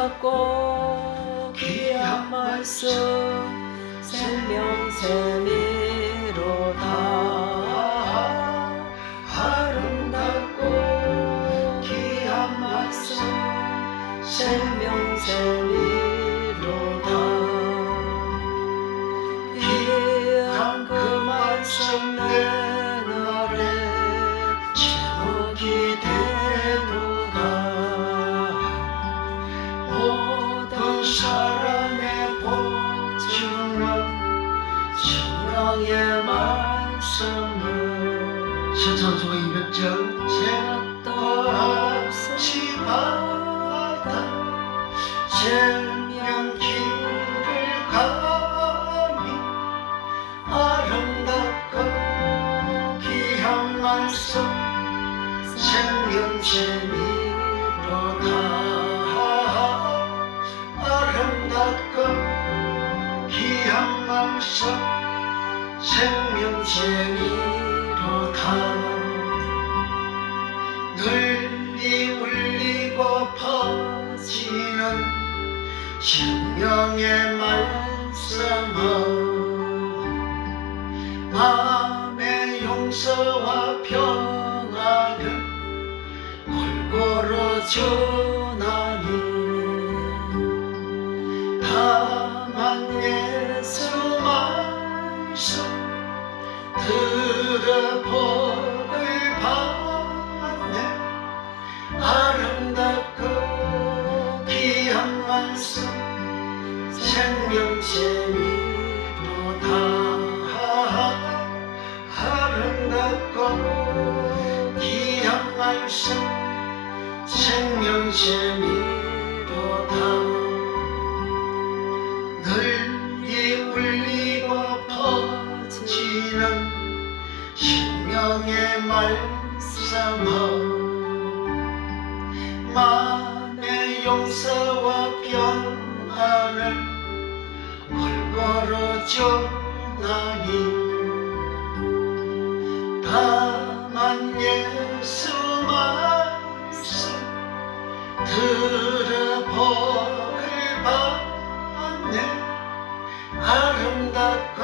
아름답고 귀한 말씀 생명샘이로다. 아름답고 귀한 말씀 생명샘이로다. 귀한 그 말씀 내 날에 제목이 되도다. 모든 사람의 복주는 성령의 말씀을 신천수가 200절 또 없이 받아 생명 길을 가니 아름답고 귀한 말씀 생명샘이로다. 아름답고 귀한 말씀 생명샘이로다. 널리 울리고 퍼지는 생명의 말씀은 마음의 용서와 평안을 골고루 주나니 다만 예수 말씀 들어보을 받네. 아름답고 귀한 말씀 생명샘이로다. 아름답고 귀한 말씀 생명샘이로다. 널리 울리고 퍼지는 생명의 말씀은 마음의 용서와 평안을 골고루 주나니 다만 예수 말씀 들어보을 받네. 아름답고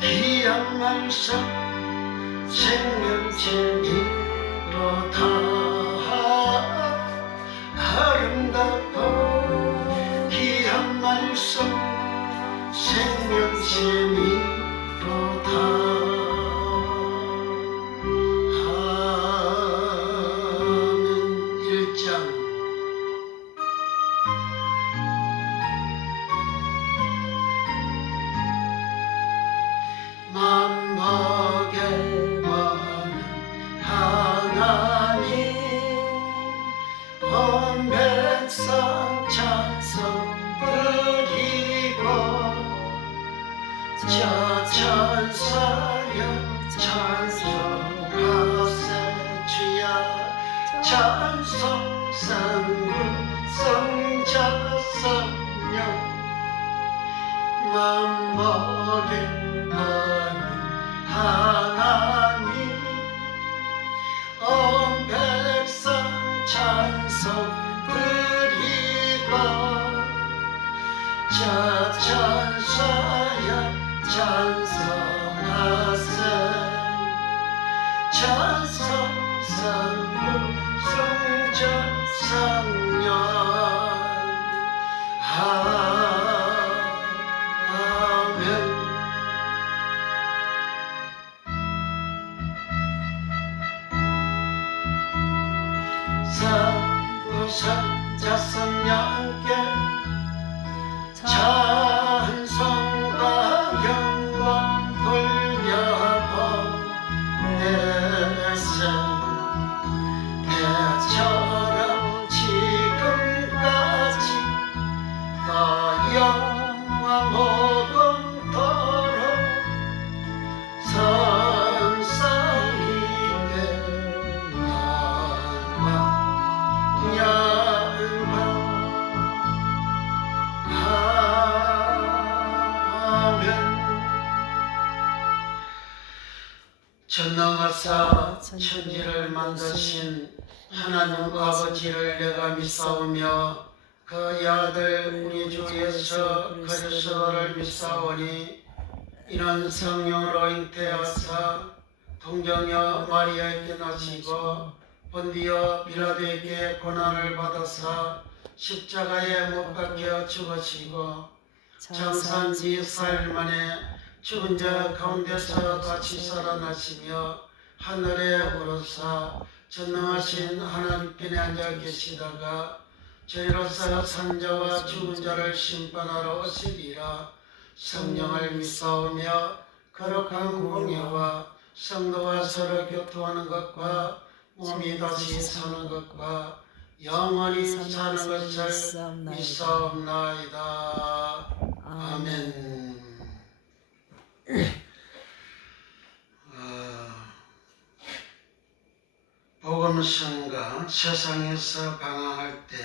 귀한 말씀 생명샘이로다. 아름답고 귀한 말씀 생명샘이로다. 아멘. 1장 만복의 많은 하나님 온 백성 찬송 드리고 저 천사여 찬송하세. 주야 찬송 성부 성자 성령 만복의 많은 하나님 온 백성 찬송 드리고 저 천사여 찬송하세. 찬송 성부 성자 성령 아멘. 성부 성자 성령께 찬송과 영광 돌려보내세. 대처럼 지금까지 더 영원 모금토록 선성이게 영광 아멘. 전능하사 천지를 만드신 하나님 아버지를 내가 믿사오며 그 그 아들 우리 주 예수 그리스도를 믿사오니 이는 성령으로 잉태하사 동정녀 마리아에게 나시고 본디오 빌라도에게 고난을 받아사 십자가에 못 박혀 죽으시고 장사한지 4일 만에 죽은 자 가운데서 다시 살아나시며 하늘에 오르사 전능하신 하나님 편에 앉아 계시다가 저희로서 산자와 죽은 자를 심판하러 오시리라. 성령을 믿사오며 거룩한 공예와 성도와 서로 교통하는 것과 몸이 다시 사는 것과 영원히 사는 것을 믿사옵나이다. 아멘. 복음성가 세상에서 방황할 때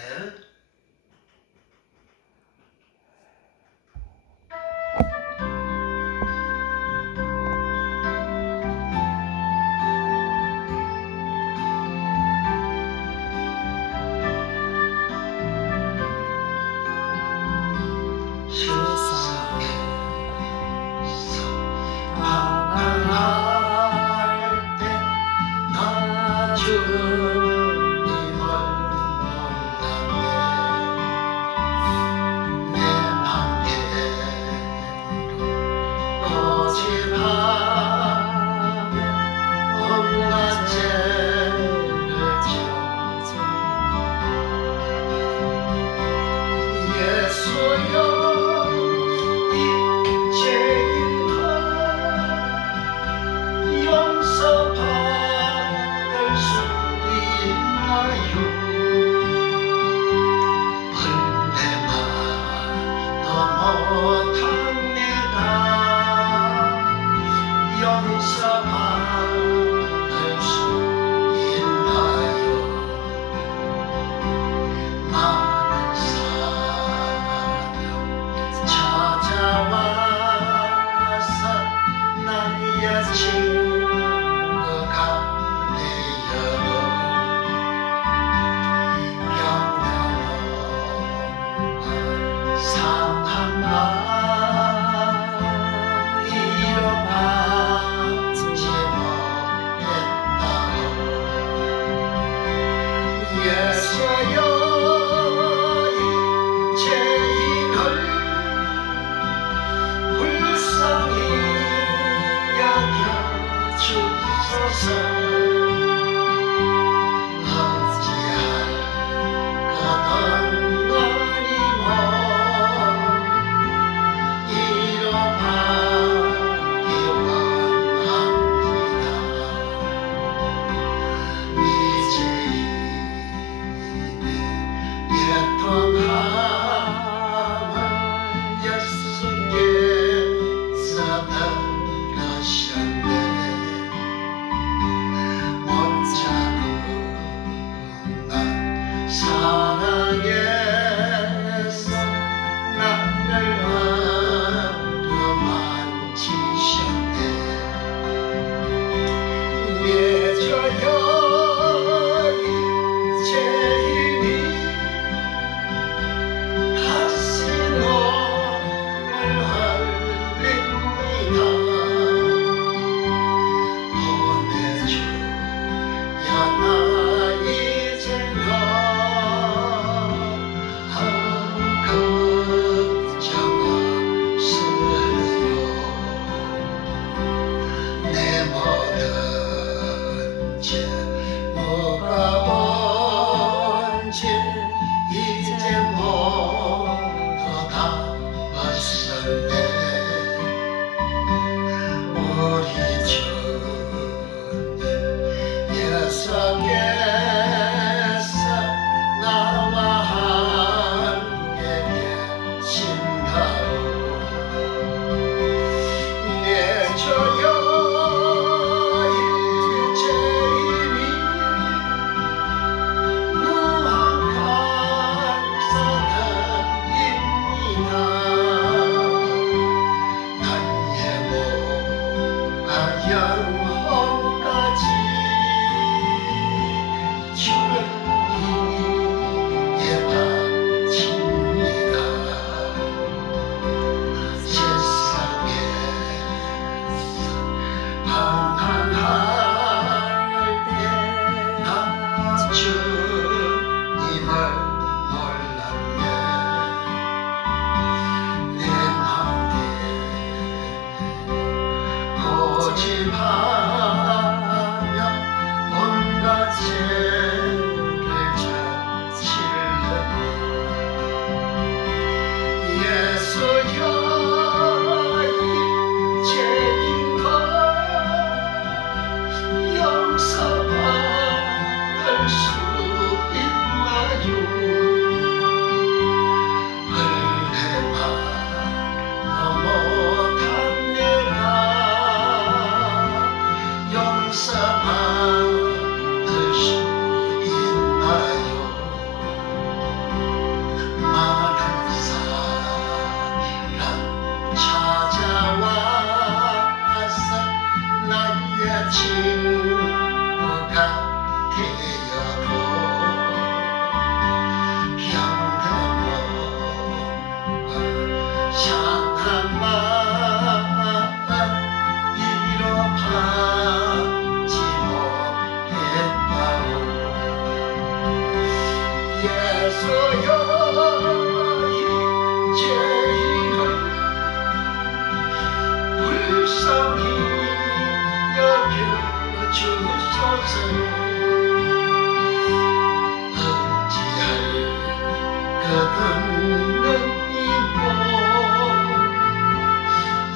끊는 이곳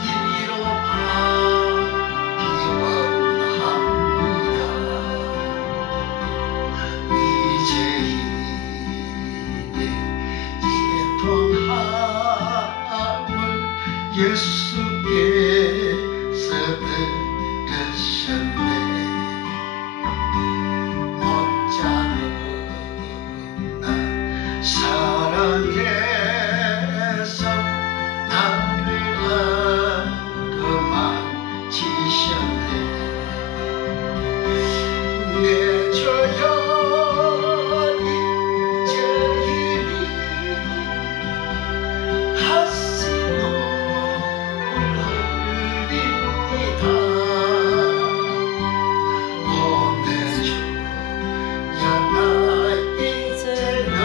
이리로 가기 원합니다. 위제인의 예통함을 예수께서 들으셨네. 못자는 나 사랑해서 나를 그만치셨네. 내 조연이 제일이 다시 눈물 흘립니다. 오늘 주여 나 이제는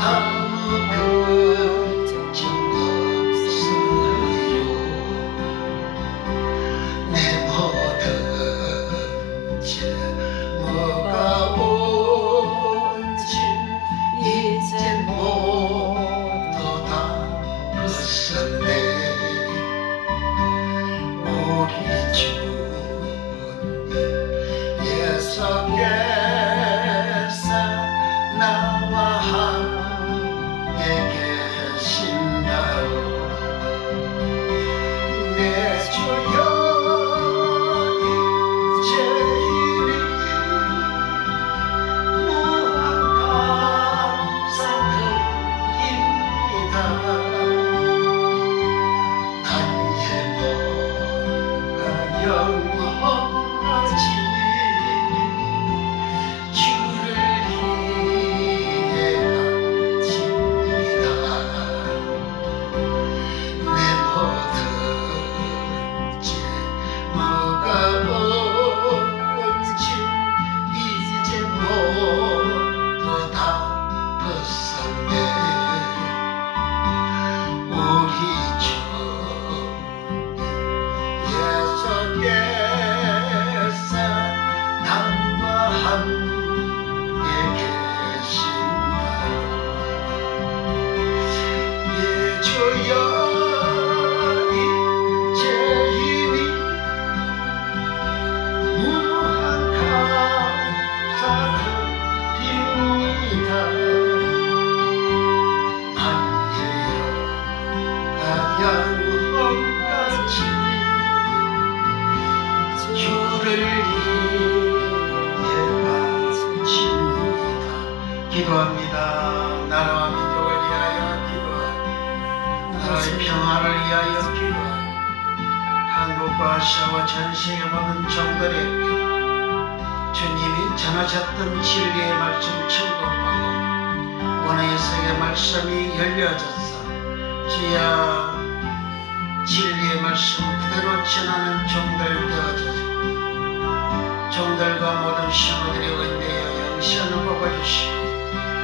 아무 걱정 없어요. 내 모든 죄무가 온진 이제 모두 다 벗었네. 우리 주님 예수께서 나와 함께 계신다오. 내 주여 이제일이 무한 감사드립니다. 나의 뭐가 영원하지 주를 위해 바칩니다. 내 모든 죄무가 온진 이제 모두 다 벗었네. 우리 주 예수께서 나와 함께 계신다. 예 주여 이제이니 무한 감사드립니다. 나의 영혼같이 주를 위해 바칩니다. 기도합니다. 나라와 민족을 위하여 기도하고 나라의 평화를 위하여 기도하고 한국과 아시아와 전 세계 모든 종들에게 주님이 전하셨던 진리의 말씀 청구하고 원의 세계 말씀이 열려져서 주야 진리의 말씀 그대로 전하는 종들 되어주시고 종들과 모든 신호들의 은혜여 영시하는 뽑아주시고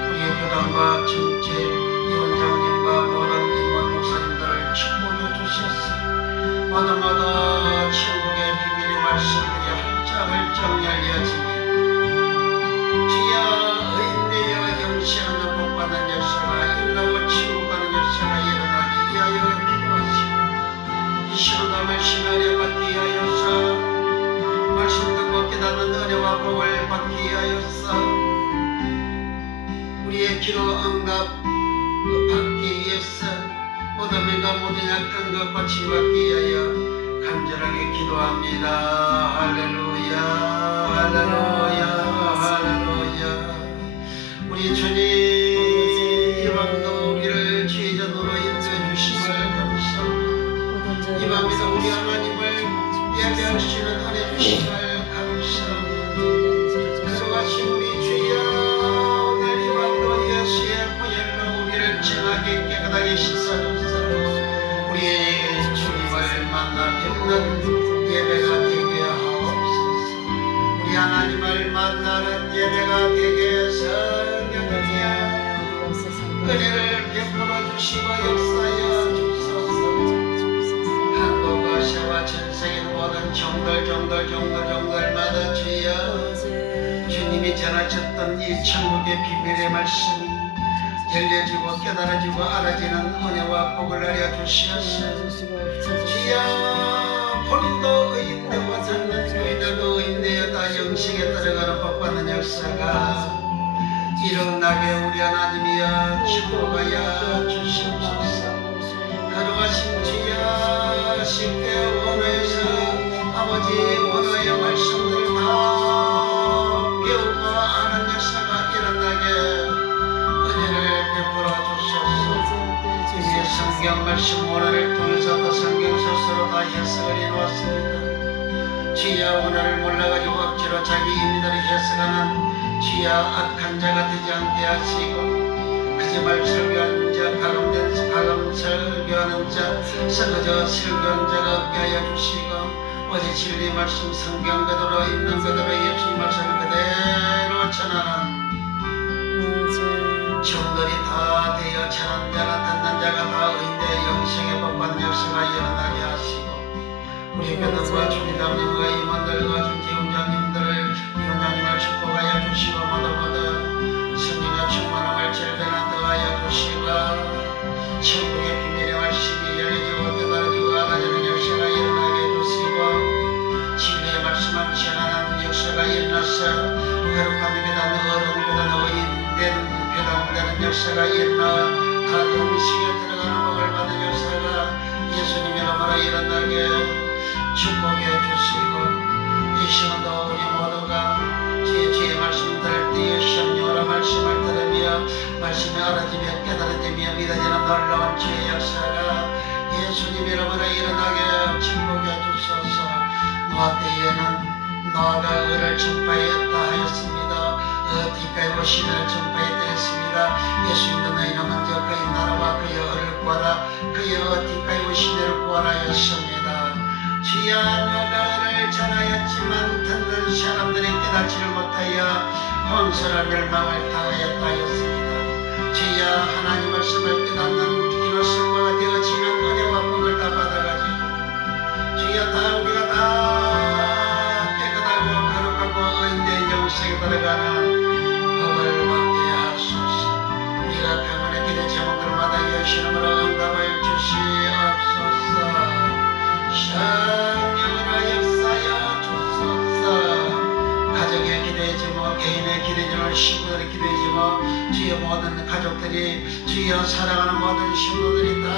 우리의 교단과 정치 위원장님과 모든 임원 목사님들을 축복해 주셔서 모두 천국의 비밀의 말씀들이 활짝 열려지며 주여 의인되어 영시하는 복받는 역사가 일어나고 천국 가는 역사가 일어나기 위하여 기도하시고 이 시간과 말씀 은혜 받기 위하여서 말씀 듣고 깨닫는 은혜와 복을 받기 위하여서 우리의 기도 응답 받기 위해서 모든 민과 모든 약한 것 고침받기 위하여 간절하게 기도합니다. 할렐루야 할렐루야 할렐루야. 우리 주님 이 밤도 우리를 죄전으로 인도해 주심을 감사합니다. 이 밤에도 우리 하나님을 예배하시는 은혜 주심을 감사합니다. 그러가신 우리 주여 오늘 이 밤도 예수의 보혈로 우리를 정하게 깨끗하게 씻어주사 우리의 주님을 만나 뵙는 예배가 되게 하옵소서. 우리 하나님을 만나는 예배가 되게 성령이여 은혜를 베풀어 주시고 역사여 주소서. 한국과 아시아와 전세계 모든 종들마다 주여 주님이 전하셨던 이 천국의 비밀의 말씀이 열려지고 깨달아지고 알아지는 은혜와 복을 하려 주시옵소서. 주여 본인도 의인되고 듣는 교인들도 의인되어 다 영식에 따라가는 복받는 역사가 일어나게 우리 하나님이여 축복하여 주시옵소서. 거룩하신 주여 쉽게 원하여서 아버지 원하여 말씀을 다 배우고 아는 역사가 일어나게 은혜를 베풀어 주소서. 이미 성경 말씀 원어를 통해서 또 성경 소스로 다 해석을 해놓았습니다. 주여 원어를 몰라가지고 억지로 자기 임의대로 해석하는 주여 악한 자가 되지 않게 하시고 거짓말 설교하는 자 가감 설교하는 자 썩어져 설교하는 자가 없게 하여 주시고 오직 진리 말씀 성경 그대로 있는 그대로 예수님 말씀을 그대로 전하는 종들이 다 되어 전한 자나 듣는 자가 다 의인되어 영생의 복받는 역사가 일어나게 하시고 우리 교도과 주리담님과 임원들과 중지훈장님들을 위원장님을 축복하여 주시고 모두 성령의 충만함을 즐거나 더하여 주시고 천국의 비밀의 말씀이 열리지고 깨달아지고 알아지는 역사가 일어나게 해주시고 진리의 말씀을 전하는 역사가 일어나서 거룩함이 교단 어른 교단 의인된 교단되는 역사가 일어나 다 영식에 들어가는 복을 받은 역사가 예수님 이름으로 일어나게 축복해 주시고 이 시간도 우리 모두가 주의 말씀 들을 때에 성령으로 말씀을 들으며 말씀이 알아지며 깨달아지며 믿어지는 놀라운 주의 역사가 예수님 이름으로 일어나게 축복해 주소서. 노아 때에는 노아가 을을 전파했다 하였습니다. 뒷가이고 신을 전파했다 예수님도 너희는 먼저 그의 나라와 그의 을을 구하라 그의 뒷가이고 신을 구하라 하였습니다. 주여 너가 을을 전하였지만 듣는 사람들이 깨닫지를 못하여 혼선한 멸망을 당하였다 하였습니다. 주여 하나님 말씀을 깨닫는 기노성과가 되어지는 은혜와 복을 다 받아가지고 주여 다 우리가 다 깨끗하고 거룩하고 의인된 영생에 들어가는 복을 받게 하소서. 우리가 병원의 길의 제목들마다 여신으로 응답을 주시옵소서. 성령으로 역사여 주소서. 가정의 기도이지모 개인의 기도이지모 신부들의 기도이지모 주여 모든 가족들이 주여 사랑하는 모든 신부들이 다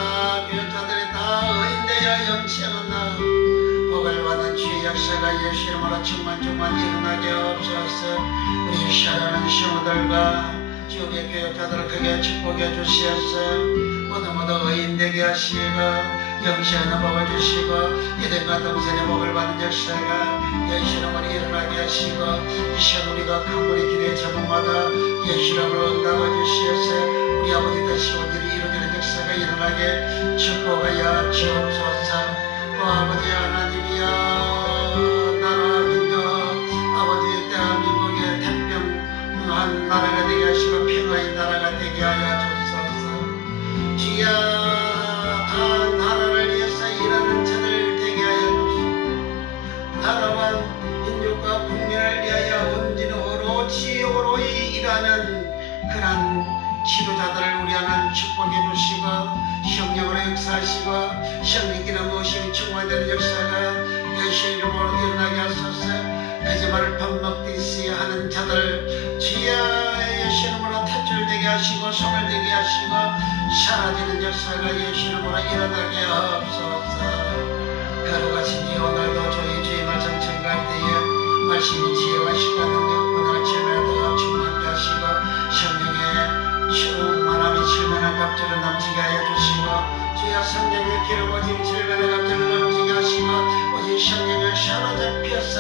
교육자들이 다 의인되어 영생하는 복을 받은 주의 역사가 예수 이름으로 충만 일어나게 없어서 우리 사랑하는 신부들과 주의 교육자들을 크게 축복해 주시옵소서. 모두 의인되게 하시고 영생하는 복을 주시고 이들과 동생의 복을 받는 역사가 예수 이름으로 일어나게 하시고 이 시간 우리가 간절히 기도의 제목마다 예수 이름으로 응답해 주시옵소서. 우리 아버지 되시고 일이 이루어지는 역사가 일어나게 축복하여 주옵소서. 아버지 하나님이여 나라 민족 아버지 대한민국의 태평한 나라가 되게 하시고 평화의 나라가 되게 하여 주옵소서. 주여 다 나라를 위해서 일하는 자들 되게 하여 주옵소서. 나라와 민족과 국민을 위하여 온진으로 지옥으로 일하는 그런 지도자들을 우리 하나님 축복해 주시고 성령으로 역사하시고 성령께는 무엇이 충만되는 역사가 예수 이름으로 일어나게 하소서. 거짓말을 밥 먹듯이 하는 자들 주여 예수 이름으로 탈출되게 하시고 소멸되게 하시고 사라지는 역사가 예수 이름으로 일어나게 하옵소서. 거룩하신 이 오늘도 주의 말씀 전갈 때에 말씀이 지혜와 시간 능력 오늘 아침에도 충만케 하시고 성령의 충만함이 질만한 갑절을 넘치게 하여 주시고 주여 성령의 기름 오직 질만한 갑절을 넘치게 하시고 오직 성령을 사로잡혀서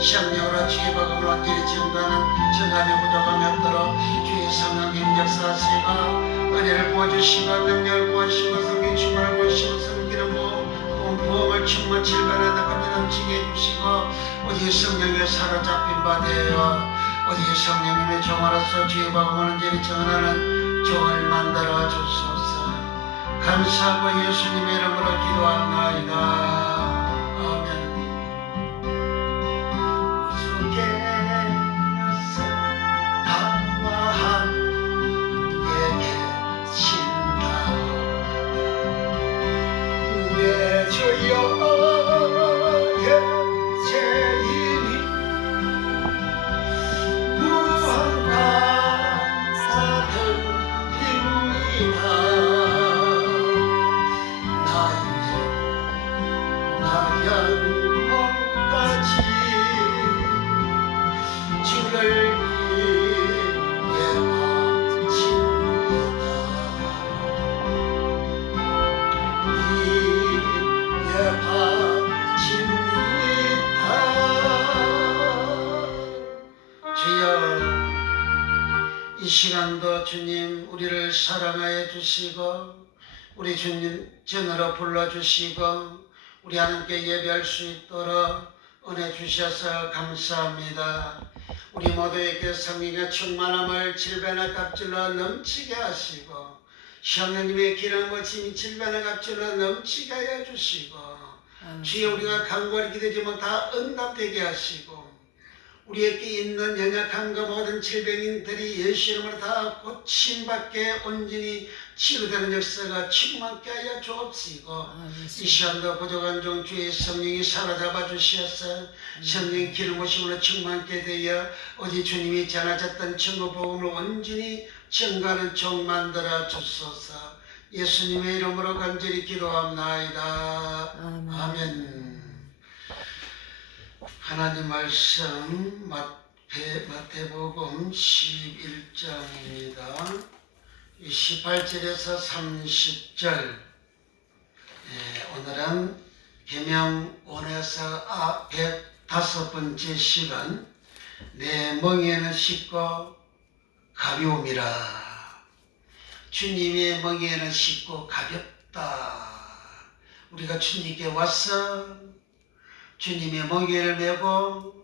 성령으로 주의 복음을 완전히 증거하는 정함이 부족함이 없도록 주의 성령님 역사하시고 은혜를 부어주시고 능력을 부어주시고 성령 충만을 부어주시고 성기름 부음을 충만 질만한 갑절 넘치게 해주시고 오직 성령에 사로잡힌 바 되어 오직 성령님의 종으로서 주의 복음을 온전히 전하는 종을 만들어 주소서. 감사하고 예수님의 이름으로 기도합나이다. 아멘. 주께서 나와 함께 주여의 죄인이 무한 감사드립니다. 나 영혼까지 주를 위해 바칩니다. 위에 바칩니다. 주여, 이 시간도 주님 우리를 사랑하여 주시고 우리 주님 전으로 불러주시고 우리 하나님께 예배할 수 있도록 은혜 주셔서 감사합니다. 우리 모두에게 성령의 충만함을 질배나 갑질로 넘치게 하시고 성령님의 기름 부으심이 질배나 갑질로 넘치게 하여 주시고 주여, 우리가 간구할 기도지만 다 응답되게 하시고 우리에게 있는 연약함과 모든 질병인들이 예수 이름으로 다 고침받게 온전히 치유되는 역사가 충만케 하여 주옵시고 이 시간도 부족한 종 주의 성령이 사로잡아 주시어서 성령 기름 부으심으로 충만케 되어 어디 주님이 전하셨던 천국 복음을 온전히 증거하는 종 만들어 주소서. 예수님의 이름으로 간절히 기도합나이다. 아멘. 하나님 말씀 마태복음 11장입니다. 28절에서 30절. 오늘은 계명원에서 105번째 시간, 내 멍에는 쉽고 가벼움이라. 주님의 멍에는 쉽고 가볍다. 우리가 주님께 와서 주님의 멍에를 메고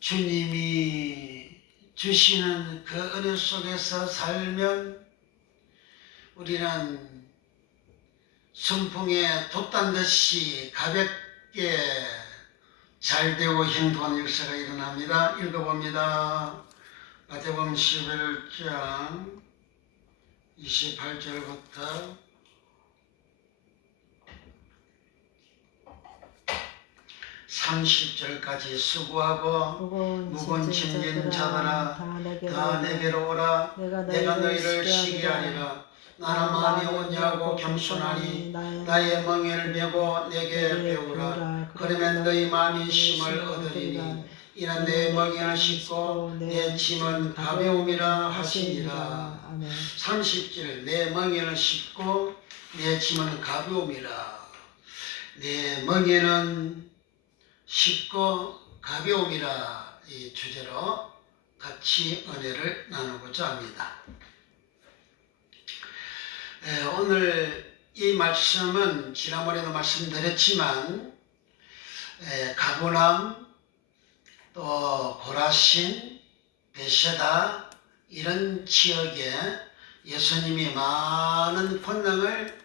주님이 주시는 그 은혜 속에서 살면 우리는 순풍에 돛단 듯이 가볍게 잘되고 행동하는 역사가 일어납니다. 읽어봅니다. 마태복음 11장 28절부터 30절까지 수고하고 무거운 짐진 자들아 다 내게로 오라. 내가 너희를 쉬게 하리라. 나는 마음이 온유하고 겸손하니 나의 멍에를 메고 내게 배우라. 그러면 너희 마음이 힘을 얻으리니 이는 내 멍에는 쉽고 내 짐은 가벼움이라 하시니라. 30절, 내 멍에는 쉽고 내 짐은 가벼움이라. 내 멍에는 쉽고 가벼움이라, 이 주제로 같이 은혜를 나누고자 합니다. 오늘 이 말씀은 지난번에도 말씀드렸지만 가버나움, 또 고라신, 베세다 이런 지역에 예수님이 많은 권능을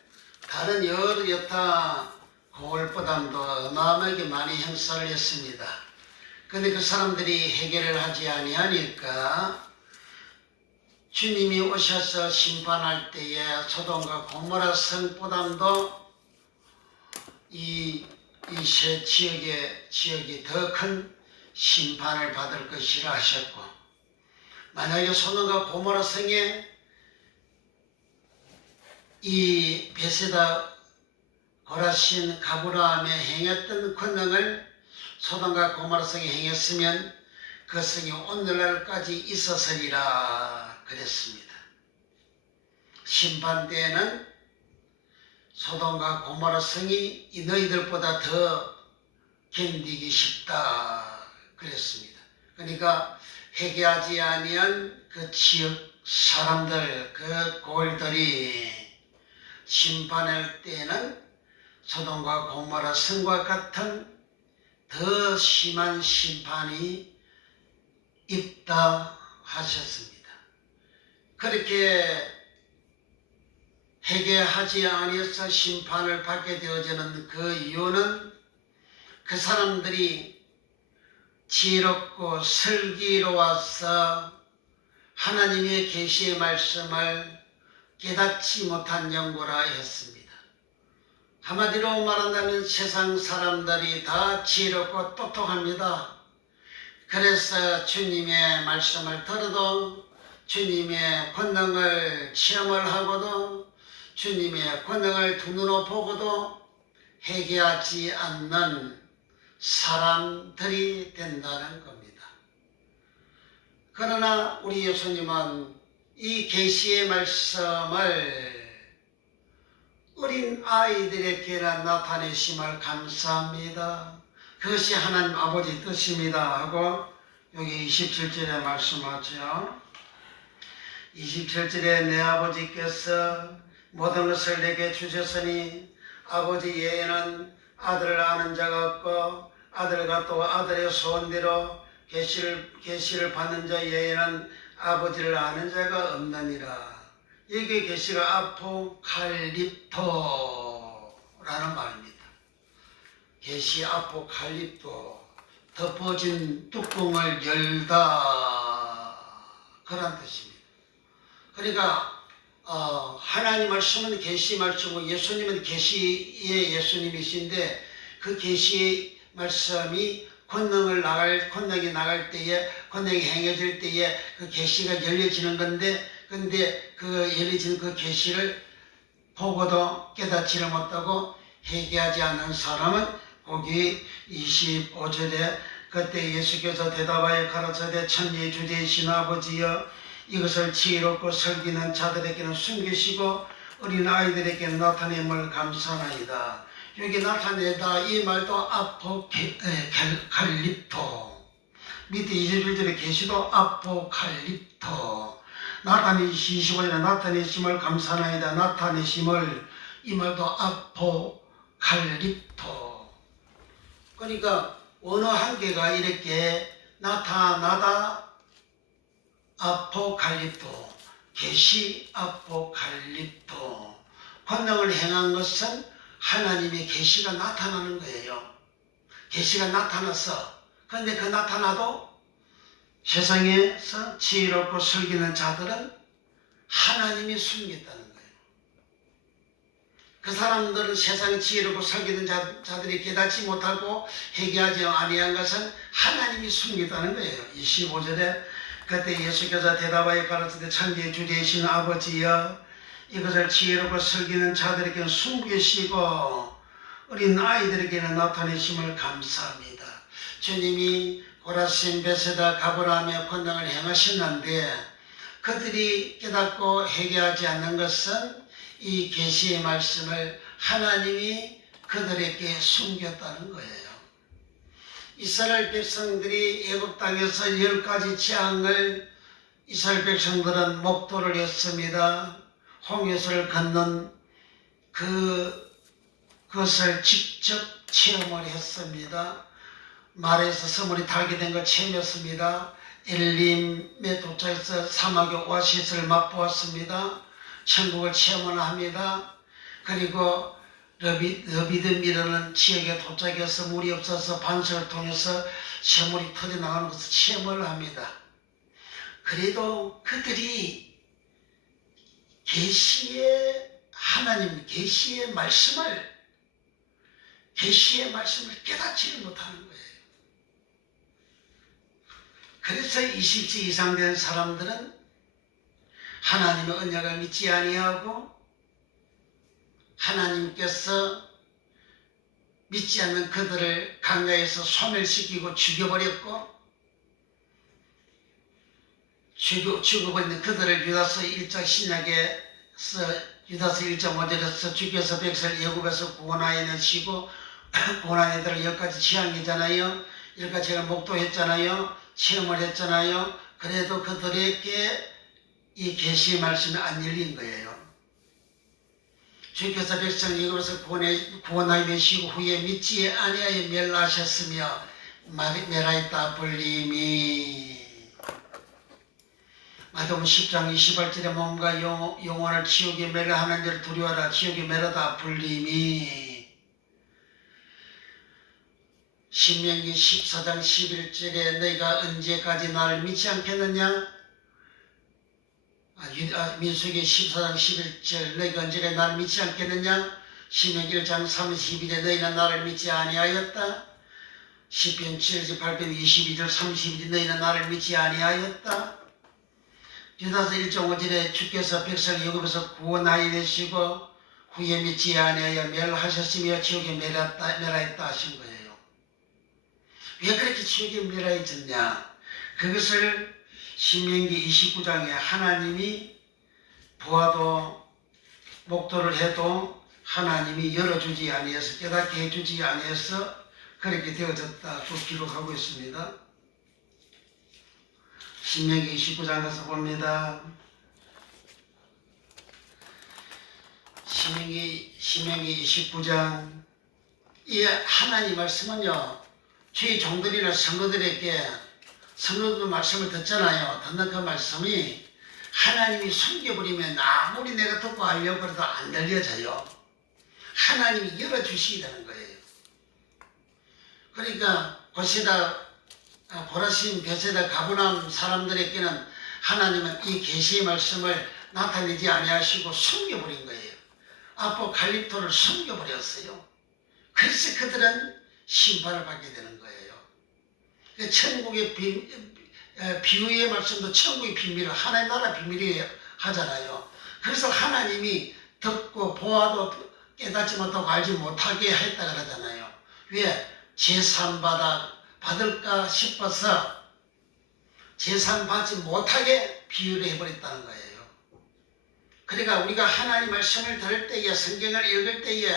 다른 여러 여타 고을보다도 어마어마하게 많이 행사를 했습니다. 그런데 그 사람들이 해결을 하지 아니하니까 주님이 오셔서 심판할 때에 소돔과 고모라 성보다도 이 세 지역이 더 큰 심판을 받을 것이라 하셨고, 만약에 소돔과 고모라 성에 이 베세다, 고라신, 가브라함에 행했던 권능을 소돔과 고모라 성에 행했으면 그 성이 오늘날까지 있었으리라 그랬습니다. 심판 때에는 소돔과 고모라 성이 이 너희들보다 더 견디기 쉽다 그랬습니다. 그러니까 회개하지 아니한 그 지역 사람들, 그 고을들이 심판할 때에는 소돔과 고모라 성과 같은 더 심한 심판이 있다 하셨습니다. 그렇게 회개하지 아니해서 심판을 받게 되어지는 그 이유는 그 사람들이 지혜롭고 슬기로워서 하나님의 계시의 말씀을 깨닫지 못한 연고라 했습니다. 한마디로 말한다면 세상 사람들이 다 지혜롭고 똑똑합니다. 그래서 주님의 말씀을 들어도 주님의 권능을 체험을 하고도 주님의 권능을 두 눈으로 보고도 회개하지 않는 사람들이 된다는 겁니다. 그러나 우리 예수님은 이 계시의 말씀을 어린 아이들에게나 나타내심을 감사합니다. 그것이 하나님 아버지 뜻입니다 하고 여기 27절에 말씀하죠. 27절에 내 아버지께서 모든 것을 내게 주셨으니 아버지 외에는 아들을 아는 자가 없고 아들과 또 아들의 소원대로 계시를 받는 자 외에는 아버지를 아는 자가 없느니라. 여기에 계시가 아포칼립토라는 말입니다. 계시 아포칼립토, 덮어진 뚜껑을 열다, 그런 뜻입니다. 그러니까 하나님 말씀은 계시 말씀이고 예수님은 계시의 예수님이신데 그 계시의 말씀이 권능이 나갈 때에, 권능이 행해질 때에 그 계시가 열려지는 건데, 근데 그 열려진 그 계시를 보고도 깨닫지를 못하고 회개하지 않는 사람은 거기 25절에 그때 예수께서 대답하여 가라사대 천지의 주제이신 아버지여 이것을 지혜롭고 설기는 자들에게는 숨기시고 어린 아이들에게는 나타냄을 감사하나이다. 여기 나타내다 이 말도 아포칼립토, 밑에 21절에 계시도 아포칼립토, 나타내시 25절에 나타내심을 감사하나이다. 나타내심을, 이 말도 아포칼립토. 그러니까 언어 한 개가 이렇게 나타나다 아포칼립토, 계시 아포칼립토. 권능을 행한 것은 하나님의 계시가 나타나는 거예요. 계시가 나타나서, 그런데 그 나타나도 세상에서 지혜롭고 슬기는 자들은 하나님이 숨겼다는 거예요. 그 사람들은 세상에 지혜롭고 슬기는 자들이 깨닫지 못하고 회개하지 아니한 것은 하나님이 숨겼다는 거예요. 25절에 그때 예수께서 대답하여 가라사대 천지의 주제이신 아버지여 이것을 지혜롭고 슬기는 자들에게는 숨기시고 어린 아이들에게는 나타내심을 감사합니다. 주님이 고라신 베세다 가브라함의 권능을 행하셨는데 그들이 깨닫고 회개하지 않는 것은 이 계시의 말씀을 하나님이 그들에게 숨겼다는 거예요. 이스라엘 백성들이 애굽 땅에서 10가지 재앙을 이스라엘 백성들은 목도를 했습니다. 홍해수를 건넌 그것을 직접 체험을 했습니다. 말에서 서물이 달게 된 걸 체험했습니다. 엘림에 도착해서 사막의 오아시스를 맛보았습니다. 천국을 체험을 합니다. 그리고 러비듬이라는 지역에 도착해서 물이 없어서 반석을 통해서 샘물이 터져나가는 것을 체험을 합니다. 그래도 그들이 하나님 계시의 말씀을 깨닫지를 못하는 거예요. 그래서 20세 이상 된 사람들은 하나님의 언약을 믿지 아니하고 하나님께서 믿지 않는 그들을 강가에서 소멸시키고 죽여버렸고 죽어버린 그들을 유다서 1장 신약에서 유다서 1장 5절에서 주께서 백성을 애굽에서 구원하여내시고 구원하여내들을 10가지 지향이잖아요. 10가지 제가 목도했잖아요. 체험을 했잖아요. 그래도 그들에게 이 계시의 말씀이 안 열린 거예요. 주께서 백성을 애굽에서 구원하여내시고 후에 믿지 아니하여 멸하셨으며 메라이다 불림이 마태복음 10장 28절에 몸과 영혼을 지옥에 멸하는 자를 두려워하라. 지옥에 멸하다 불림이 신명기 14장 11절에 너희가 언제까지 나를 믿지 않겠느냐. 민수기 14장 11절 너희가 언제까지 나를 믿지 않겠느냐. 신명기 1장 32절에 너희는 나를 믿지 아니하였다. 시편 78편 22절 32절 너희는 나를 믿지 아니하였다. 유다서 1장 5절에 주께서 백성을 애굽에서 구원하여 내시고 후에 믿지 아니하여 멸하셨으며 지옥에 멸하였다 하신 거예요. 왜 그렇게 지옥에 멸하였느냐? 그것을 신명기 29장에 하나님이 보아도 목도를 해도 하나님이 열어주지 아니해서 깨닫게 해주지 아니해서 그렇게 되어졌다 또 기록하고 있습니다. 신명기 29장 가서 봅니다. 신명기 29장 이 하나님 말씀은요 주의 종들이나 성도들에게 성도들 말씀을 듣잖아요. 듣는 그 말씀이 하나님이 숨겨버리면 아무리 내가 듣고 하려고 해도 안 들려져요. 하나님이 열어주시게 되는 거예요. 그러니까 고시다 보라신 베세다 가버나움 사람들에게는 하나님은 이 계시의 말씀을 나타내지 아니하시고 숨겨버린 거예요. 아포칼립토를 숨겨버렸어요. 그래서 그들은 심판을 받게 되는 거예요. 천국의 비유의 말씀도 천국의 비밀을 하나님 나라 비밀이 하잖아요. 그래서 하나님이 듣고 보아도 깨닫지 못하고 알지 못하게 했다 그러잖아요. 왜? 제산 받을까 싶어서 제산 받지 못하게 비유를 해버렸다는 거예요. 그러니까 우리가 하나님 말씀을 들을 때에 성경을 읽을 때에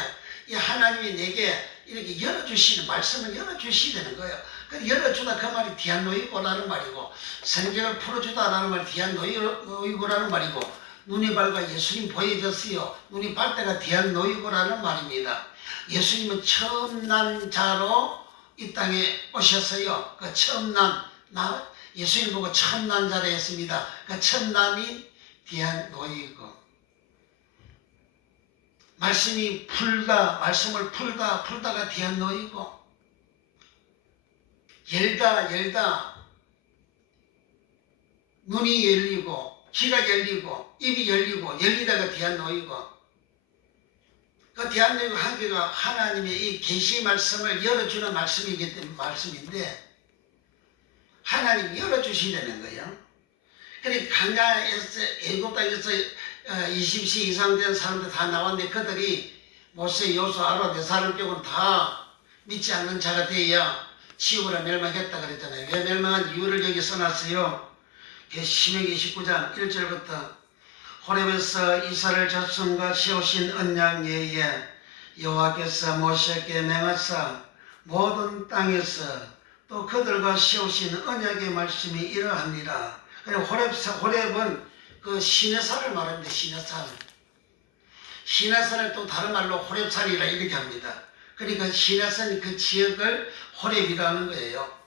이 하나님이 내게 이렇게 열어주시는 말씀을 열어주시는 거예요. 열어주다 그 말이 디안노이고라는 말이고 성경을 풀어주다라는 말이 디안노이고라는 말이고 눈이 밝아 예수님 보여졌어요. 눈이 밝다가 디안노이고라는 말입니다. 예수님은 처음 난 자로 이 땅에 오셨어요. 그 처음 난 예수님 보고 처음 난 자로 했습니다. 그 처음 남이 디안노이고 말씀을 풀다가 디안노이고 열다 눈이 열리고 귀가 열리고 입이 열리다가 디안노이고 그 디안노이고 한 개가 하나님의 이 계시 말씀을 열어주는 말씀인데 하나님이 열어주시려는 거예요. 그러니까 강야에서 애굽 땅에서 20세 이상 된 사람들 다 나왔는데 그들이 모세, 여호수아, 아론 네 사람 빼고는 다 믿지 않는 자가 되어야 지옥으로 멸망했다 그랬잖아요. 왜 멸망한 이유를 여기 써놨어요. 신명기 29장 1절부터 호렙에서 이스라엘 자손과 세우신 언약 예에 여호와께서 모세에게 맹하사 모든 땅에서 또 그들과 세우신 언약의 말씀이 이러하니라. 그리고 호렙은 그 시내산을 말합니다. 시내산을 또 다른 말로 호렙산이라 이렇게 합니다. 그러니까 시내산 그 지역을 호렙이라는 거예요.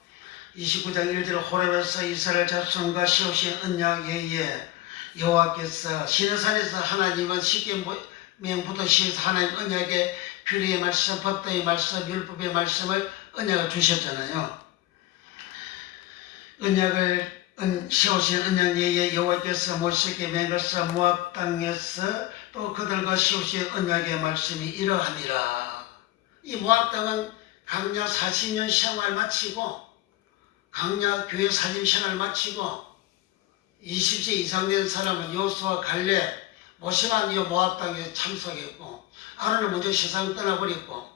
29장 1절 호렙에서 이스라엘 자손과 세우신 언약 예에 여호와께서 시내산에서 하나님은 십계명부터 시에서 하나님 언약의 규례의 말씀, 법도의 말씀, 율법의 말씀을 언약을 주셨잖아요. 언약을 세우신 언약 예에 여호와께서 모세에게 맹하사 모압 땅에서 또 그들과 세우신 언약의 말씀이 이러하니라. 이 모압 땅은 강야 40년 생활 마치고 강야 교회 사님 생활 마치고 20세 이상 된 사람은 여호수아, 갈렙, 모세만 이 모압 땅에 참석했고 아론은 먼저 세상 떠나버렸고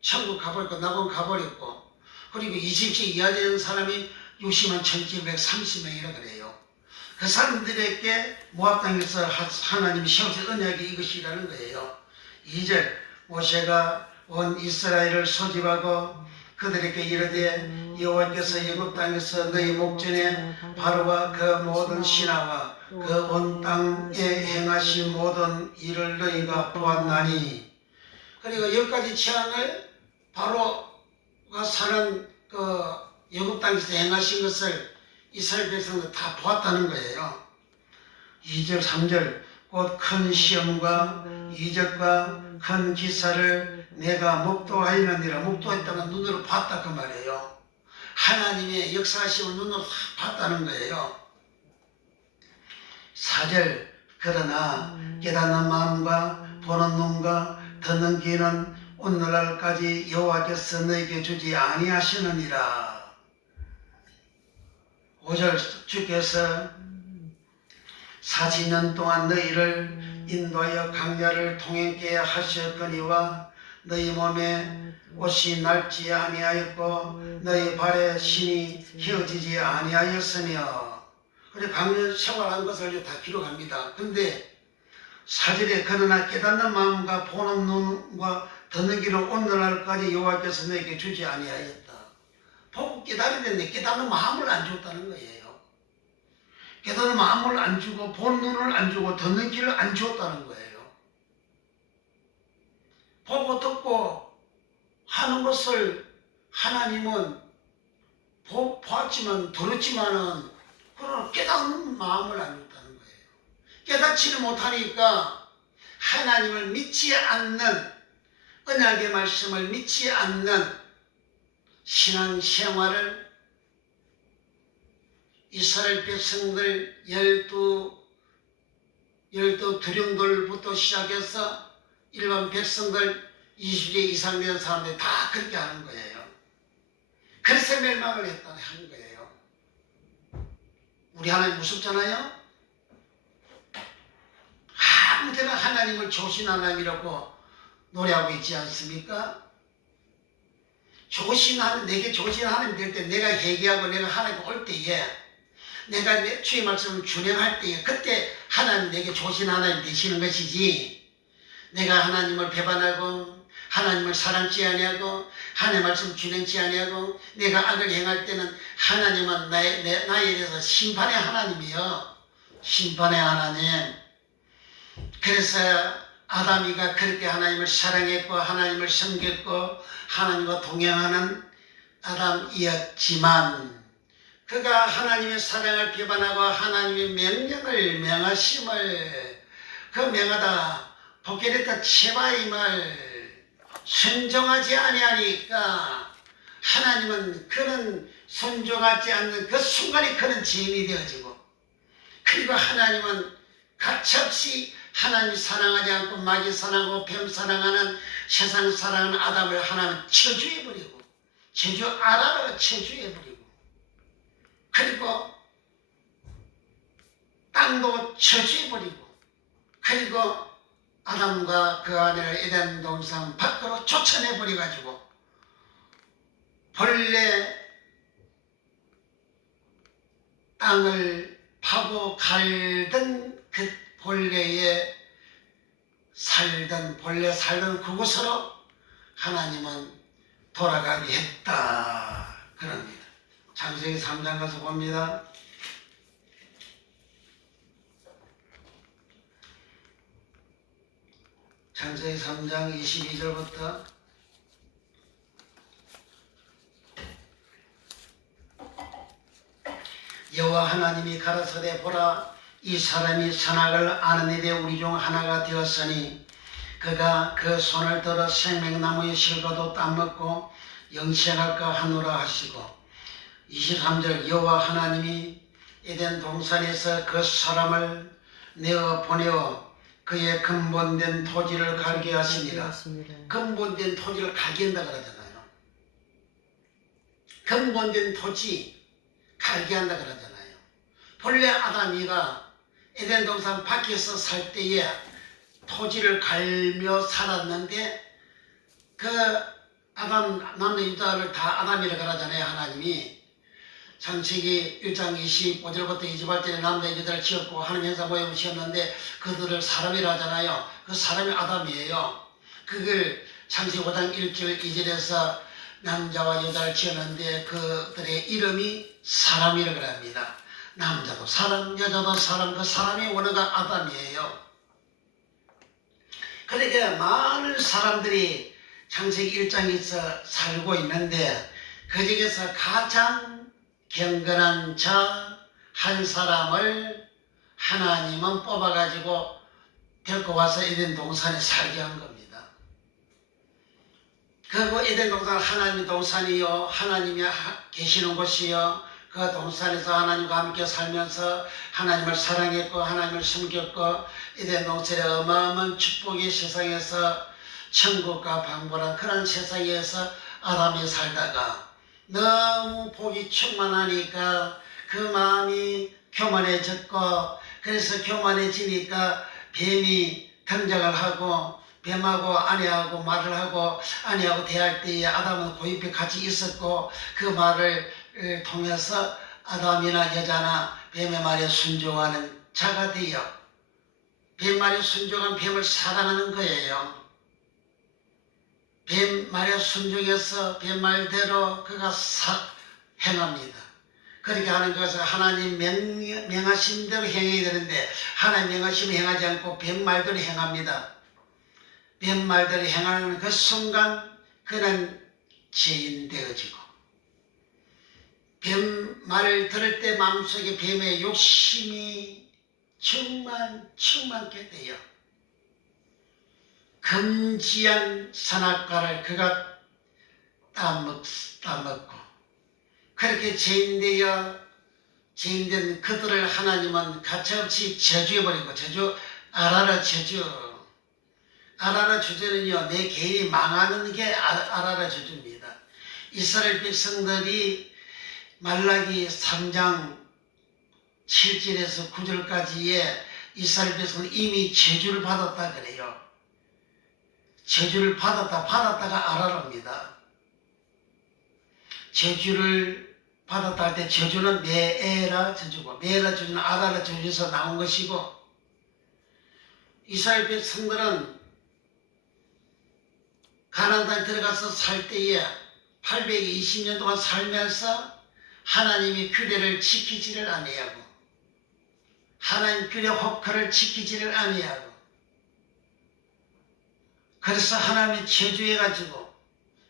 천국 가버렸고 낙원 가버렸고 그리고 20세 이하 된 사람이 60만 1730명이라 그래요. 그 사람들에게 모압 땅에서 하나님이 세우신 언약이 이것이라는 거예요. 2절 모세가 온 이스라엘을 소집하고 그들에게 이르되 여호와께서 애굽 땅에서 너희 목전에 바로와 그 모든 신하와 그 온 땅에 행하신 모든 일을 너희가 보았나니. 그리고 10가지 재앙을 바로가 사는 그 애굽 땅에서 행하신 것을 이스라엘 백성들 다 보았다는 거예요. 2절 3절 곧 큰 시험과 이적과 큰 기사를 내가 목도하였느니라. 목도했다가 눈으로 봤다 그 말이에요. 하나님의 역사하심을 눈으로 봤다는 거예요. 4절 그러나 깨닫는 마음과 보는 눈과 듣는 귀는 오늘날까지 여호와께서 너에게 주지 아니하시느니라. 5절 주께서 40년 동안 너희를 인도하여 강야를 통행케 하셨거니와 너희 몸에 옷이 낡지 아니하였고 너희 발에 신이 휘어지지 아니하였으며. 그래 강야 생활한 것을 다 기록합니다. 근데 4절에 그러나 깨닫는 마음과 보는 눈과 듣는 귀를 오늘날까지 여호와께서 너에게 주지 아니하였다. 보고 깨달으는데 깨닫는 마음을 안 줬다는 거예요. 깨닫는 마음을 안 주고 보는 눈을 안 주고 듣는 귀를 안 줬다는 거예요. 보고 듣고 하는 것을 하나님은 보았지만 들었지만은 그런 깨닫는 마음을 안 줬다는 거예요. 깨닫지를 못하니까 하나님을 믿지 않는, 언약의 말씀을 믿지 않는 신앙생활을 이스라엘 백성들 12 두령들부터 시작해서 일반 백성들 20세 이상 된 사람들이 다 그렇게 하는 거예요. 그래서 멸망을 하는 거예요. 우리 하나님 무섭잖아요. 아무 데나 하나님을 좋으신 하나님이라고 노래하고 있지 않습니까? 좋으신 하나님, 내게 좋으신 하나님 될 때, 내가 회개하고 내가 하나님 올 때에, 내가 내 주의 말씀을 준행할 때에, 그때 하나님 내게 좋으신 하나님 되시는 것이지, 내가 하나님을 배반하고 하나님을 사랑치 아니하고 하나님의 말씀 준행치 아니하고 내가 악을 행할 때는 하나님은 나에 대해서 심판의 하나님이요. 심판의 하나님. 그래서 아담이가 그렇게 하나님을 사랑했고 하나님을 섬겼고 하나님과 동행하는 아담이었지만, 그가 하나님의 사랑을 배반하고 하나님의 명령을 명하심을 그 명하다 복귀했다 체바임을 순종하지 아니하니까 하나님은 그는 순종하지 않는 그 순간에 그는 죄인이 되어지고, 그리고 하나님은 가차없이 하나님이 사랑하지 않고 마귀 사랑하고 뱀 사랑하는 세상 사랑하는 아담을 하나님은 저주해버리고 저주 아라로 저주해버리고, 그리고 땅도 저주해버리고, 그리고 아담과 그 아내를 에덴 동산 밖으로 쫓아내버려가지고 본래 땅을 파고 갈던 그 본래 살던 그곳으로 하나님은 돌아가게 했다. 그럽니다. 창세기 3장 가서 봅니다. 창세기 3장 22절부터 여호와 하나님이 가라사대 보라, 이 사람이 선악을 아는 일에 우리 중 하나가 되었으니 그가 그 손을 들어 생명나무의 실과도 따먹고 영생할까 하노라 하시고, 23절 여호와 하나님이 에덴 동산에서 그 사람을 내어 보내어 그의 근본된 토지를 갈게 하시니라. 근본된 토지를 갈게 한다 그러잖아요. 근본된 토지 갈게 한다 그러잖아요. 본래 아담이가 에덴 동산 밖에서 살 때에 토지를 갈며 살았는데, 그 아담 남녀 유다를 다 아담이라 그러잖아요. 하나님이 창세기 1장 25절부터 28절에 남자 유다를 지었고 하나님 형상 모형을 지었는데 그들을 사람이라 하잖아요. 그 사람이 아담이에요. 그걸 창세기 5장 1절 2절에서 남자와 여자를 지었는데 그들의 이름이 사람이라 그럽니다. 남자도 사람, 여자도 사람, 그 사람의 원어가 아담이에요. 그러니까 많은 사람들이 창세기 1장에서 살고 있는데 그 중에서 가장 경건한 자 한 사람을 하나님은 뽑아가지고 데리고 와서 에덴 동산에 살게 한 겁니다. 그리고 에덴 동산 하나님의 동산이요, 하나님이 계시는 곳이요, 그 동산에서 하나님과 함께 살면서 하나님을 사랑했고 하나님을 섬겼고 에덴 동산의 어마어마한 축복이 세상에서 천국과 방불한 그런 세상에서 아담이 살다가 너무 복이 충만하니까 그 마음이 교만해졌고, 그래서 교만해지니까 뱀이 등장을 하고 뱀하고 아내하고 말을 하고 아내하고 대할 때에 아담은 그 옆에 같이 있었고, 그 말을 통해서 아담이나 여자나 뱀의 말에 순종하는 자가 되어 뱀 말에 순종한 뱀을 사랑하는 거예요. 뱀 말에 순종해서 뱀 말대로 그가 행합니다. 그렇게 하는 것은 하나님 명하신 대로 행해야 되는데 하나님 명하시면 행하지 않고 뱀 말대로 행합니다. 뱀 말대로 행하는 그 순간 그는 죄인 되어지고, 뱀 말을 들을 때 마음속에 뱀의 욕심이 충만케 되어 금지한 선악과를 그가 따먹고, 그렇게 죄인된 그들을 하나님은 가차없이 저주해버리고, 아라라 저주는요, 내 개인이 망하는 게 아라라 저주입니다. 이스라엘 백성들이 말라기 3장 7절에서 9절까지의 이스라엘 백성은 이미 저주를 받았다 그래요. 저주를 받았다가 아라라입니다. 저주를 받았다 할 때 저주는 메에라 저주고, 메에라 저주는 아라라 저주에서 나온 것이고, 이스라엘 백성들은 가나안 땅에 들어가서 살 때에 820년 동안 살면서 하나님의 규례를 지키지를 아니하고, 하나님 규례 법화를 지키지를 아니하고, 그래서 하나님이 저주해가지고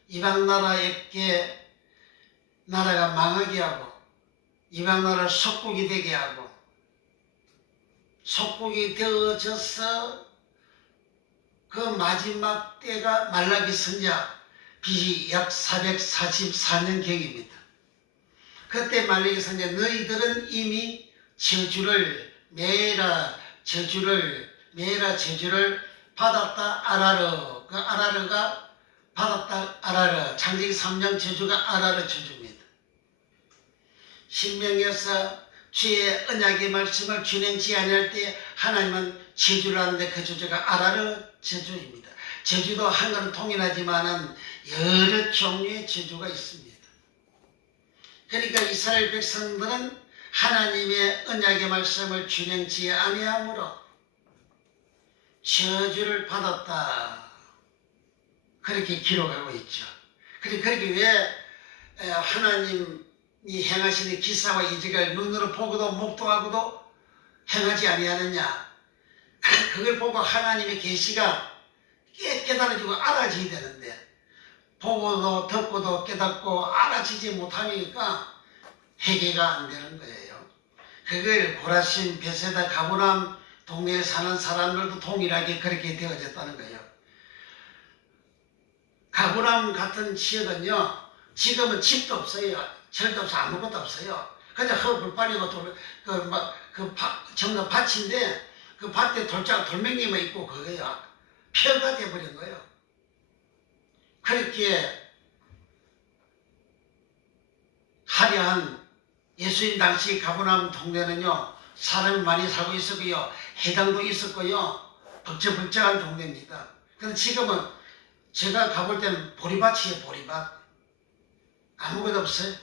이방 나라에게 나라가 망하게 하고, 이방 나라를 속국이 되게 하고, 속국이 되어져서 그 마지막 때가 말라기 선지자 BC 약 444년경입니다. 그때 말라기 선지자 너희들은 이미 메라 저주를 받았다 아라르, 그 아라르가 받았다 아라르, 창세기 3장 저주가 아라르 저주입니다. 신명기에서 주의 언약의 말씀을 준행치 아니할 때 하나님은 저주를 하는데 그 저주가 아라르 저주입니다. 저주도 한글은 통일하지만은 여러 종류의 저주가 있습니다. 그러니까 이스라엘 백성들은 하나님의 언약의 말씀을 준행치 아니함으로 저주를 받았다, 그렇게 기록하고 있죠. 그렇게 왜 하나님이 행하시는 기사와 이적을 눈으로 보고도 목도하고도 행하지 아니하느냐, 그걸 보고 하나님의 계시가 깨달아지고 알아지게 되는데, 보고도 듣고도 깨닫고 알아지지 못하니까 회개가 안 되는 거예요. 그걸 고라신, 베세다, 가브람 동네에 사는 사람들도 동일하게 그렇게 되어졌다는 거예요. 가브람 같은 지역은요, 지금은 집도 없어요. 절도 없어, 아무것도 없어요. 그냥 흙불판이고 전부 밭인데 그 밭에 돌멩이만 있고 그거야. 폐가 돼버린 거예요. 그렇게 화려한 예수님 당시 가버나움 동네는요, 사람이 많이 살고 있었고요, 해당도 있었고요, 번쩍번쩍한 동네입니다. 근데 지금은 제가 가볼 때는 보리밭이에요. 보리밭. 아무것도 없어요.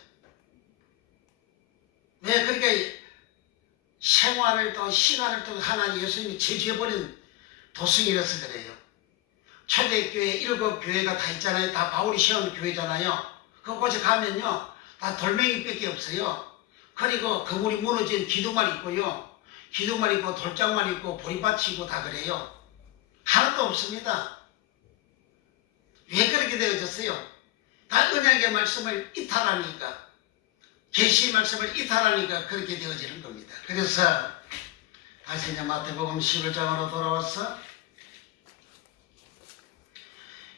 왜? 그러니까 생활을 또 시간을 또 하나님 예수님이 제주해버린 도성이라서 그래요. 초대교회 7교회가 다 있잖아요. 다 바울이 세운 교회잖아요. 그곳에 가면요, 다 돌멩이밖에 없어요. 그리고 그물이 무너진 기둥만 있고요, 기둥만 있고 돌장만 있고 보리밭이 있고 다 그래요. 하나도 없습니다. 왜 그렇게 되어졌어요? 다 언약의 말씀을 이탈하니까, 계시의 말씀을 이탈하니까 그렇게 되어지는 겁니다. 그래서 다시 이제 마태복음 11장으로 돌아와서,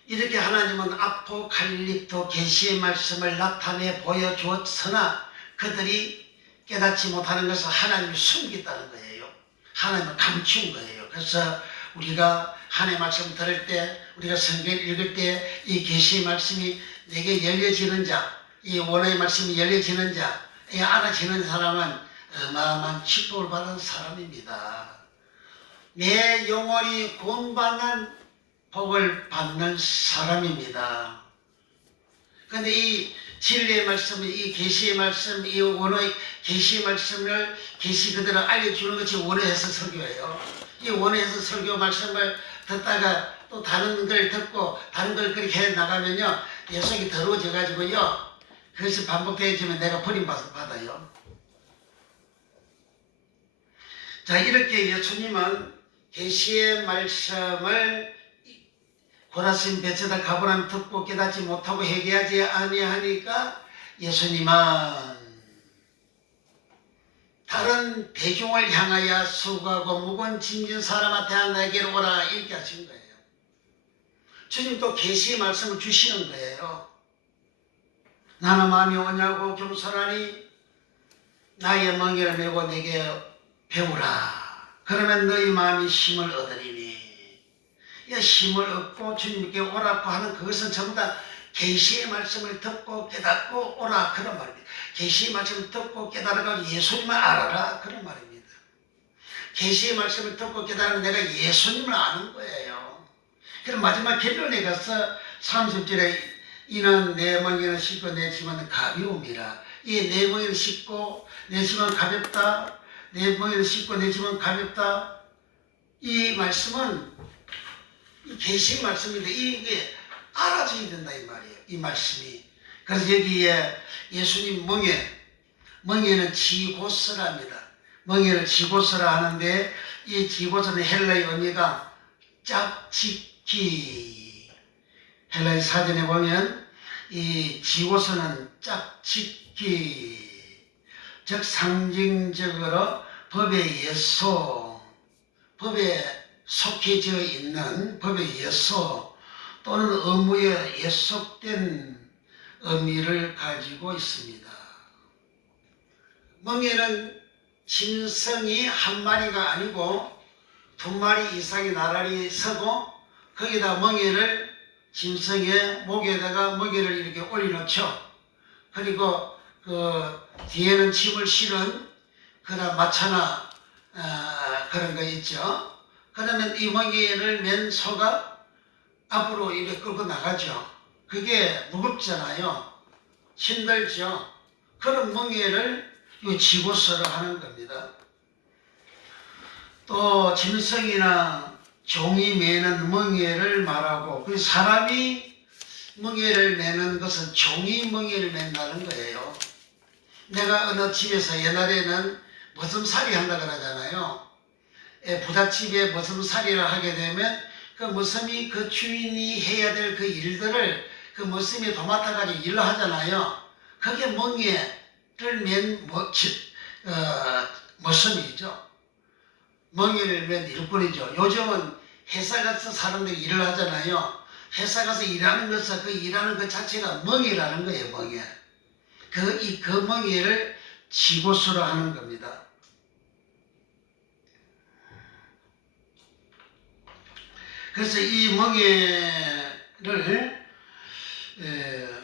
이렇게 하나님은 아포칼립토 계시의 말씀을 나타내 보여주었으나 그들이 깨닫지 못하는 것을 하나님이 숨겼다는 거예요. 하나님은 감춘 거예요. 그래서 우리가 하나님의 말씀 들을 때, 우리가 성경 읽을 때 이 계시의 말씀이 내게 열려지는 자, 이 원어의 말씀이 열려지는 자, 이 알아지는 사람은 어마어마한 축복을 받은 사람입니다. 내 영혼이 구원받는 복을 받는 사람입니다. 그런데 이 진리의 말씀, 이 계시의 말씀, 이 원어의 계시의 말씀을 계시 그대로 알려주는 것이 원어에서 설교예요. 이 원어에서 설교 말씀을 듣다가 또 다른 걸 듣고 다른 걸 그렇게 해 나가면요, 내 속이 더러워져 가지고요, 그것이 반복되어지면 내가 버림받아요. 자, 이렇게 예수님은 계시의 말씀을 고라신 베세다 가버나움 듣고 깨닫지 못하고 회개하지 아니하니까 예수님은 다른 대중을 향하여 수고하고 무거운 짐진 사람한테 내게로 오라 이렇게 하신 거예요. 주님도 계시의 말씀을 주시는 거예요. 나는 마음이 오냐고 겸손하니 나의 멍에를 메고 내게 배우라. 그러면 너희 마음이 힘을 얻으리니. 이 힘을 얻고 주님께 오라고 하는 그것은 전부 다 계시의 말씀을 듣고 깨닫고 오라 그런 말입니다. 계시의 말씀을 듣고 깨달아가지고 예수님을 알아라 그런 말입니다. 계시의 말씀을 듣고 깨달으면 내가 예수님을 아는 거예요. 그럼 마지막 결론에 가서 30절에 이는 내 멍에는 쉽고 내 짐은 가벼움이라. 이 내 멍에는 쉽고 내 짐은 가볍다. 내 멍에는 쉽고 내 짐은 가볍다. 이 말씀은 이 계시의 말씀인데 이게 알아져야 된다 이 말이에요. 이 말씀이. 그래서 여기에 예수님 멍에는 지고스랍니다. 멍에를 지고스라 하는데 이 지고스는 헬라의 의미가 짝짓기. 헬라의 사전에 보면 이 지고스는 짝짓기, 즉 상징적으로 법의 예소, 법에 속해져 있는 법의 예소 또는 의무에 예속된 의미를 가지고 있습니다. 멍에는 짐승이 한 마리가 아니고 두 마리 이상이 나란히 서고 거기다 멍에를 짐승의 목에다가 멍에를 이렇게 올려놓죠. 그리고 그 뒤에는 짐을 실은 그런 마차나 그런 거 있죠. 그러면 이 멍에를 맨 소가 앞으로 이렇게 끌고 나가죠. 그게 무겁잖아요. 힘들죠. 그런 멍에를 지고서를 하는 겁니다. 또 짐승이나 종이 매는 멍에를 말하고 그 사람이 멍에를 매는 것은 종이 멍에를 맨다는 거예요. 내가 어느 집에서 옛날에는 머슴살이 한다 그러잖아요. 부잣집에 머슴살이를 하게 되면 그 머슴이 그 주인이 해야 될 그 일들을 그 머슴이 도맡아가지고 일을 하잖아요. 그게 멍에를 맨 머슴이죠. 멍에를 맨 일꾼이죠. 요즘은 회사 가서 사람들이 일을 하잖아요. 회사 가서 일하는 것은 그 일하는 것 자체가 멍에라는 거예요. 멍에. 그 멍에를 지고수로 하는 겁니다. 그래서 이 멍에를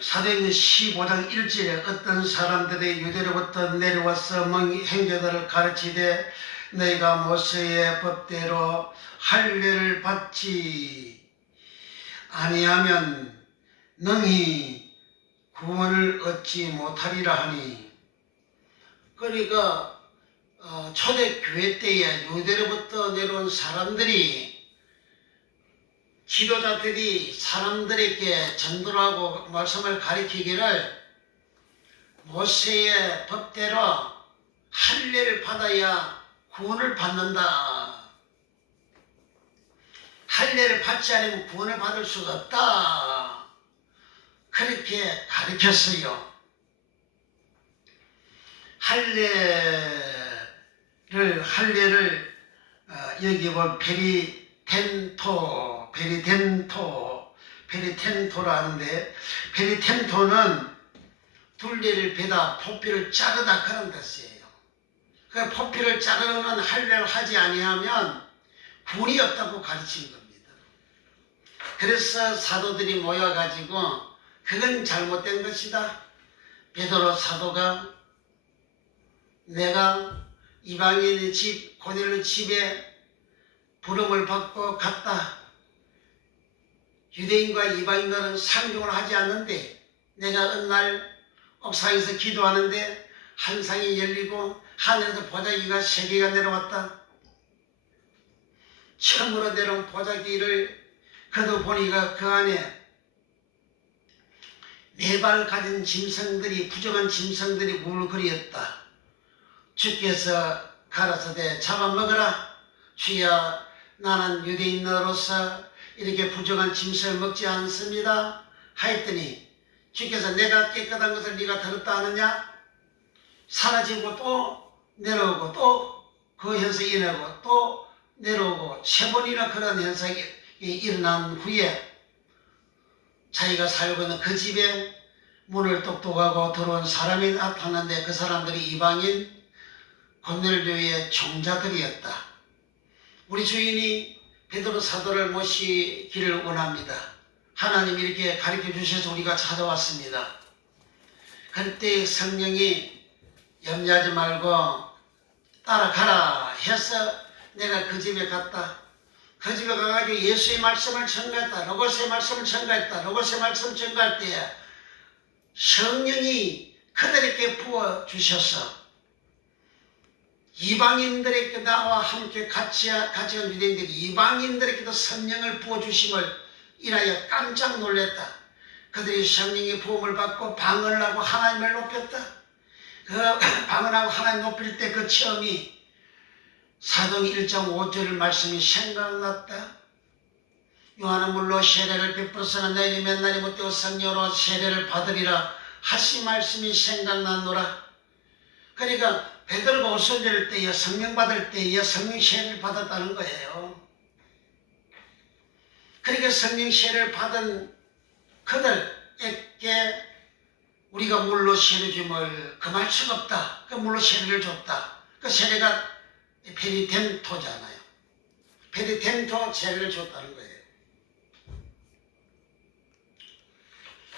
사도행전 15장 1절에 어떤 사람들이 유대로부터 내려와서 행자들을 가르치되 너희가 모세의 법대로 할례를 받지 아니하면 능히 구원을 얻지 못하리라 하니. 그러니까 초대교회 때에 유대로부터 내려온 사람들이 지도자들이 사람들에게 전도를 하고 말씀을 가르치기를 모세의 법대로 할례를 받아야 구원을 받는다. 할례를 받지 않으면 구원을 받을 수가 없다. 그렇게 가르쳤어요. 할례를 여기 보면 페리텐토라 하는데, 페리텐토는 둘레를 베다 포피를 자르다 그런 뜻이에요. 그 포피를 자르는 할례를 하지 아니하면 분이 없다고 가르친 겁니다. 그래서 사도들이 모여가지고 그건 잘못된 것이다. 베드로 사도가 내가 이방인의 집 고넬료 집에 부름을 받고 갔다. 유대인과 이방인과는 상종을 하지 않는데 내가 어느 날 옥상에서 기도하는데 한 상이 열리고 하늘에서 보자기가 3개가 내려왔다. 처음으로 내려온 보자기를 그도 보니까 그 안에 4발 가진 짐승들이 부정한 짐승들이 물거리었다. 주께서 가라사대 잡아먹으라. 주야 나는 유대인으로서 이렇게 부정한 짐승을 먹지 않습니다. 하였더니 주께서 내가 깨끗한 것을 네가 들었다 하느냐? 사라지고 또 내려오고 또 그 현상이 일어나고 또 내려오고 3번이나 그런 현상이 일어난 후에 자기가 살고 있는 그 집에 문을 똑똑하고 들어온 사람이 나타났는데 그 사람들이 이방인 고넬료의 종자들이었다. 우리 주인이 베드로 사도를 모시기를 원합니다. 하나님이 이렇게 가르쳐 주셔서 우리가 찾아왔습니다. 그때 성령이 염려하지 말고 따라가라 해서 내가 그 집에 갔다. 그 집에 가가지고 예수의 말씀을 전가했다. 로고스의 말씀을 전가했다. 로고스의 말씀을 전가할 때 성령이 그들에게 부어주셔서 이방인들에게 나와 함께 같이 간 유대인들이 이방인들에게도 성령을 부어주심을 인하여 깜짝 놀랐다. 그들이 성령의 부음을 받고 방언하고 하나님을 높였다. 그 방언하고 하나님 높일 때 그 처음이 사도행 1장 5절 말씀이 생각났다. 요한은 물로 세례를 베풀었으나 너희는 몇 날이 못되고 성령으로 세례를 받으리라 하신 말씀이 생각나노라. 그러니까 베드로가 오순절 때에 성령 받을 때에 성령 세례를 받았다는 거예요. 그러니까 성령 세례를 받은 그들에게 우리가 물로 세례 줌을 금할 수가 없다. 그 물로 세례를 줬다. 그 세례가 페리텐토잖아요. 페리텐토 세례를 줬다는 거예요.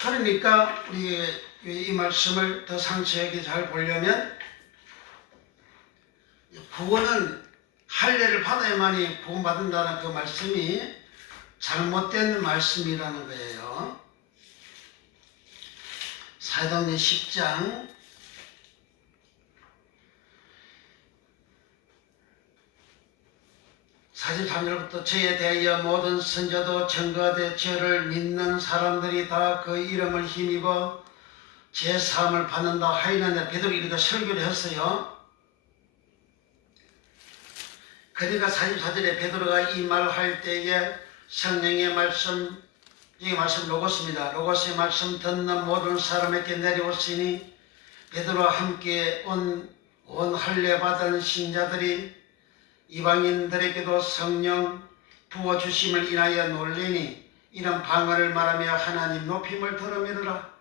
그러니까 우리 이 말씀을 더 상세하게 잘 보려면 구원은 할례를 받아야만이 구원받는다는 그 말씀이 잘못된 말씀이라는 거예요. 사도행전 10장 43절부터 저에 대하여 모든 선자도 증거하되 저를 믿는 사람들이 다 그 이름을 힘입어 제 사함을 받는다 하이는데 베드로가 이렇게 설교를 했어요. 그러니까 44절에 베드로가 이 말을 할 때에 성령의 말씀, 이 말씀 로고스입니다. 로고스의 말씀 듣는 모든 사람에게 내려오시니 베드로와 함께 온 할례 받은 신자들이 이방인들에게도 성령 부어주심을 인하여 놀리니 이런 방언을 말하며 하나님 높임을 들으미르라.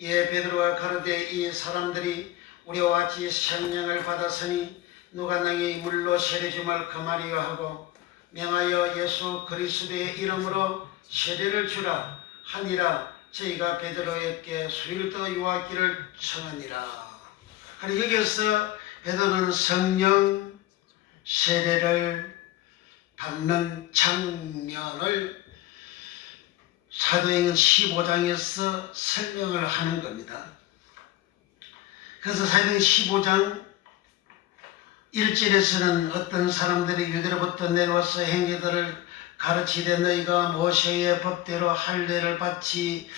예, 베드로가 가로되 이 사람들이 우리와 같이 성령을 받았으니 누가 너희 물로 세례줌을 금하리요 하고 명하여 예수 그리스도의 이름으로 세례를 주라 하니라. 저희가 베드로에게 수일 더 요하기를 청하니라. 그리고 여기서 베드로는 성령 세례를 받는 장면을 사도행전 15장에서 설명을 하는 겁니다. 그래서 사도행전 15장 1절에서는 어떤 사람들이 유대로부터 내려와서 행위들을 가르치되 너희가 모세의 법대로 할례를 받지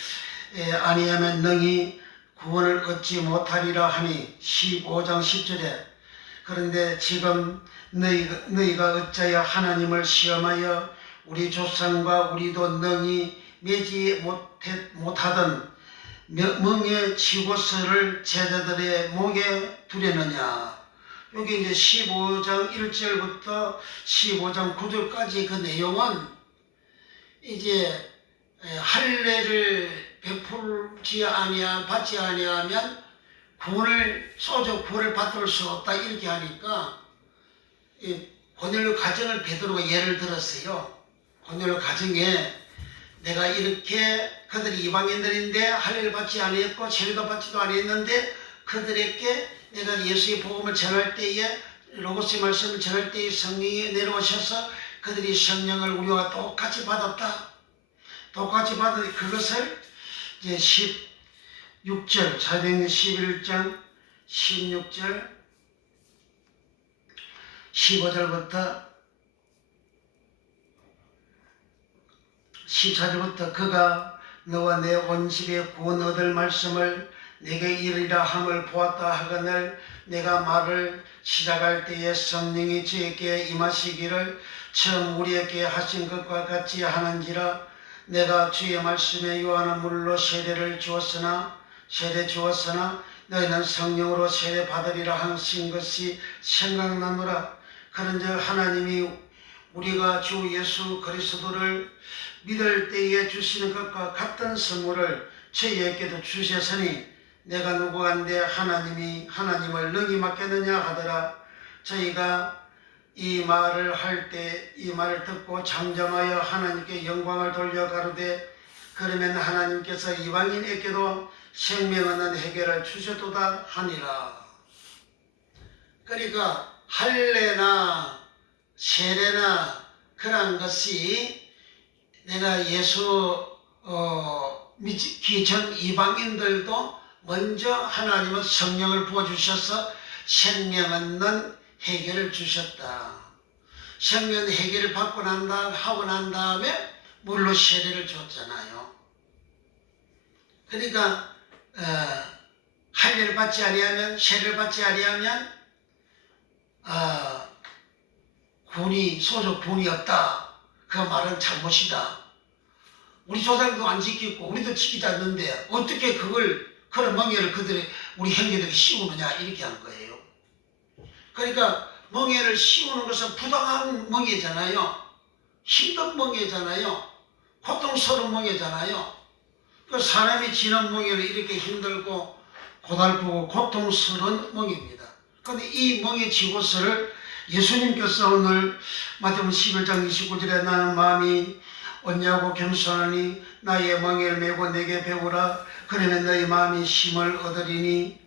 아니하면 능히 구원을 얻지 못하리라 하니 15장 10절에 그런데 지금 너희가 어찌하여 하나님을 시험하여 우리 조상과 우리도 능히 매지 못하던 멍에 치고서를 제자들의 목에 두려느냐. 여기 이제 15장 1절부터 15장 9절까지 그 내용은 이제 할례를 베풀지 받지 아니하면 구원을 받을 수 없다 이렇게 하니까 고넬료 가정을 베드로가 예를 들었어요. 고넬료 가정에 내가 이렇게 그들이 이방인들인데 할례를 받지 아니했고 세례도 받지도 아니했는데 그들에게 내가 예수의 복음을 전할 때에 로고스의 말씀을 전할 때에 성령이 내려오셔서 그들이 성령을 우리와 똑같이 받았다. 똑같이 받은 그것을 이제 16절 사도행전 11장 16절 15절부터 14절부터 그가 너와 내 온 집에 구원 얻을 말씀을 내게 이르리라 함을 보았다 하거늘 내가 말을 시작할 때에 성령이 저에게 임하시기를 처음 우리에게 하신 것과 같이 하는지라 내가 주의 말씀에 요한은 물로 세례를 주었으나 너희는 성령으로 세례 받으리라 하신 것이 생각나노라. 그런즉 하나님이 우리가 주 예수 그리스도를 믿을 때에 주시는 것과 같은 선물을 저희에게도 주셨으니 내가 누구한데 하나님을 능히 맡겠느냐 하더라. 저희가 이 말을 할 때 이 말을 듣고 잠잠하여 하나님께 영광을 돌려 가로되 그러면 하나님께서 이방인에게도 생명 얻는 해결을 주셨도다 하니라. 그러니까 할례나 세례나 그런 것이 내가 예수 믿기 전 이방인들도 먼저 하나님은 성령을 부어주셔서 생명 얻는 해결을 주셨다. 생명 해결을 받고 하고 난 다음에 물로 세례를 줬잖아요. 그러니까 할례를 받지 아니하면 세례를 받지 아니하면 소속 군이 없다. 그 말은 잘못이다. 우리 조상도 안 지키고 우리도 지키지 않는데 어떻게 그런 멍에를 우리 형제들이 씌우느냐 이렇게 한 거예요. 그러니까 멍에를 씌우는 것은 부당한 멍에잖아요. 힘든 멍에잖아요. 고통스러운 멍에잖아요. 그 사람이 지는 멍에는 이렇게 힘들고 고달프고 고통스러운 멍입니다. 그런데 이 멍에 지고서를 예수님께서 오늘 마태복음 11장 29절에 나는 마음이 온유하고 겸손하니 나의 멍에를 메고 내게 배우라. 그러면 너희 마음이 힘을 얻으리니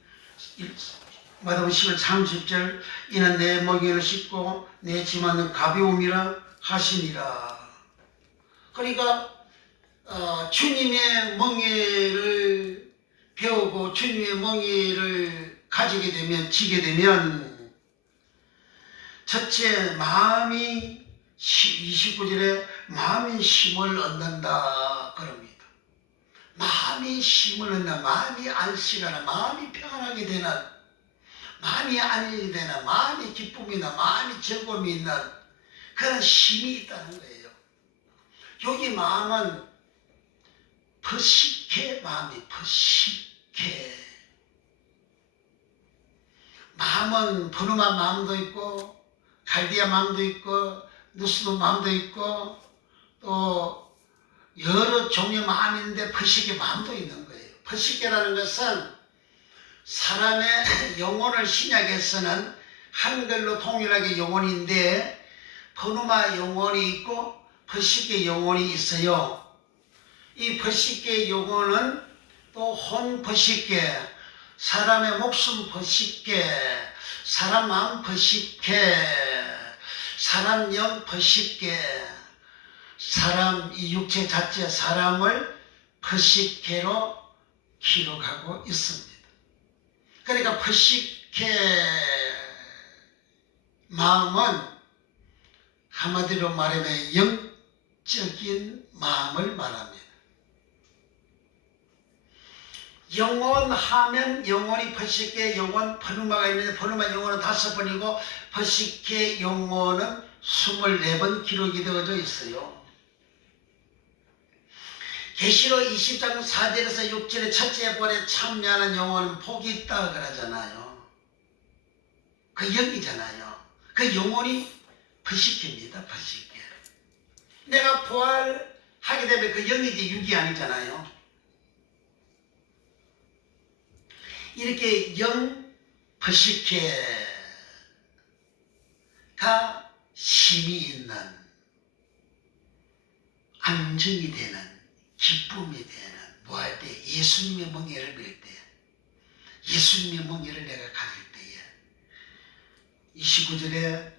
마태복음 11장 30절 이는 내 멍에를 씻고 내 짐은 가벼움이라 하시니라. 그러니까 주님의 멍에를 배우고 주님의 멍에를 지게 되면 첫째 마음이 29절에 마음이 힘을 얻는다 그럽니다. 마음이 힘을 얻는다. 마음이 안식하나 마음이 평안하게 되는 마음이 안정이 되는 마음이 기쁨이나 마음이 즐거움이 있는 그런 힘이 있다는 거예요. 여기 마음은 버식해. 마음이 버식해. 마음은 버누마 마음도 있고 갈디아 마음도 있고 누스도 마음도 있고 또 여러 종류의 마음인데 버식의 마음도 있는 거예요. 버식계라는 것은 사람의 영혼을 신약에서는 한글로 동일하게 영혼인데 버누마 영혼이 있고 버식계 영혼이 있어요. 이 버식계 영혼은 또 혼 버식계, 사람의 목숨 버식계, 사람 마음 버식계, 사람 영 버식계, 사람 이 육체 자체 사람을 버식계로 기록하고 있습니다. 그러니까 버식계 마음은 한마디로 말하면 영적인 마음을 말합니다. 영혼 하면 영혼이 버식계 영혼 버누마가 있는데 버누마 영혼은 5번이고 버식계 영혼은 24번 기록이 되어져 있어요. 계시록 20장 4절에서 6절의 첫째 벌에 참여하는 영혼은 복이 있다 그러잖아요. 그 영이잖아요. 그 영혼이 버식계입니다. 버식계. 내가 부활하게 되면 그 영이지 육이 아니잖아요. 이렇게 영 버식계가 힘이 있는, 안정이 되는, 기쁨이 되는, 뭐 할 때? 예수님의 멍에를 빌 때, 예수님의 멍에를 내가 가질 때에 29절에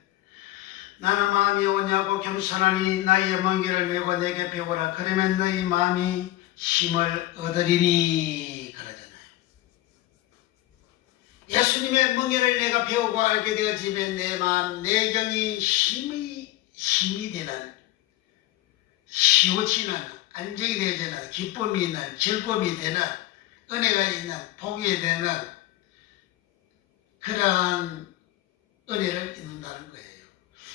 나는 마음이 오냐고 겸손하니 나의 멍에를 메고 내게 배우라. 그러면 너희 마음이 힘을 얻으리니 그러잖아요. 예수님의 멍에를 내가 배우고 알게 되어지면 내 마음, 내 경이 힘이 되는, 쉬워지는, 안정이 되어지는, 기쁨이 있는, 즐거움이 되는, 은혜가 있는, 복이 되는 그러한 은혜를 입는다는 거예요.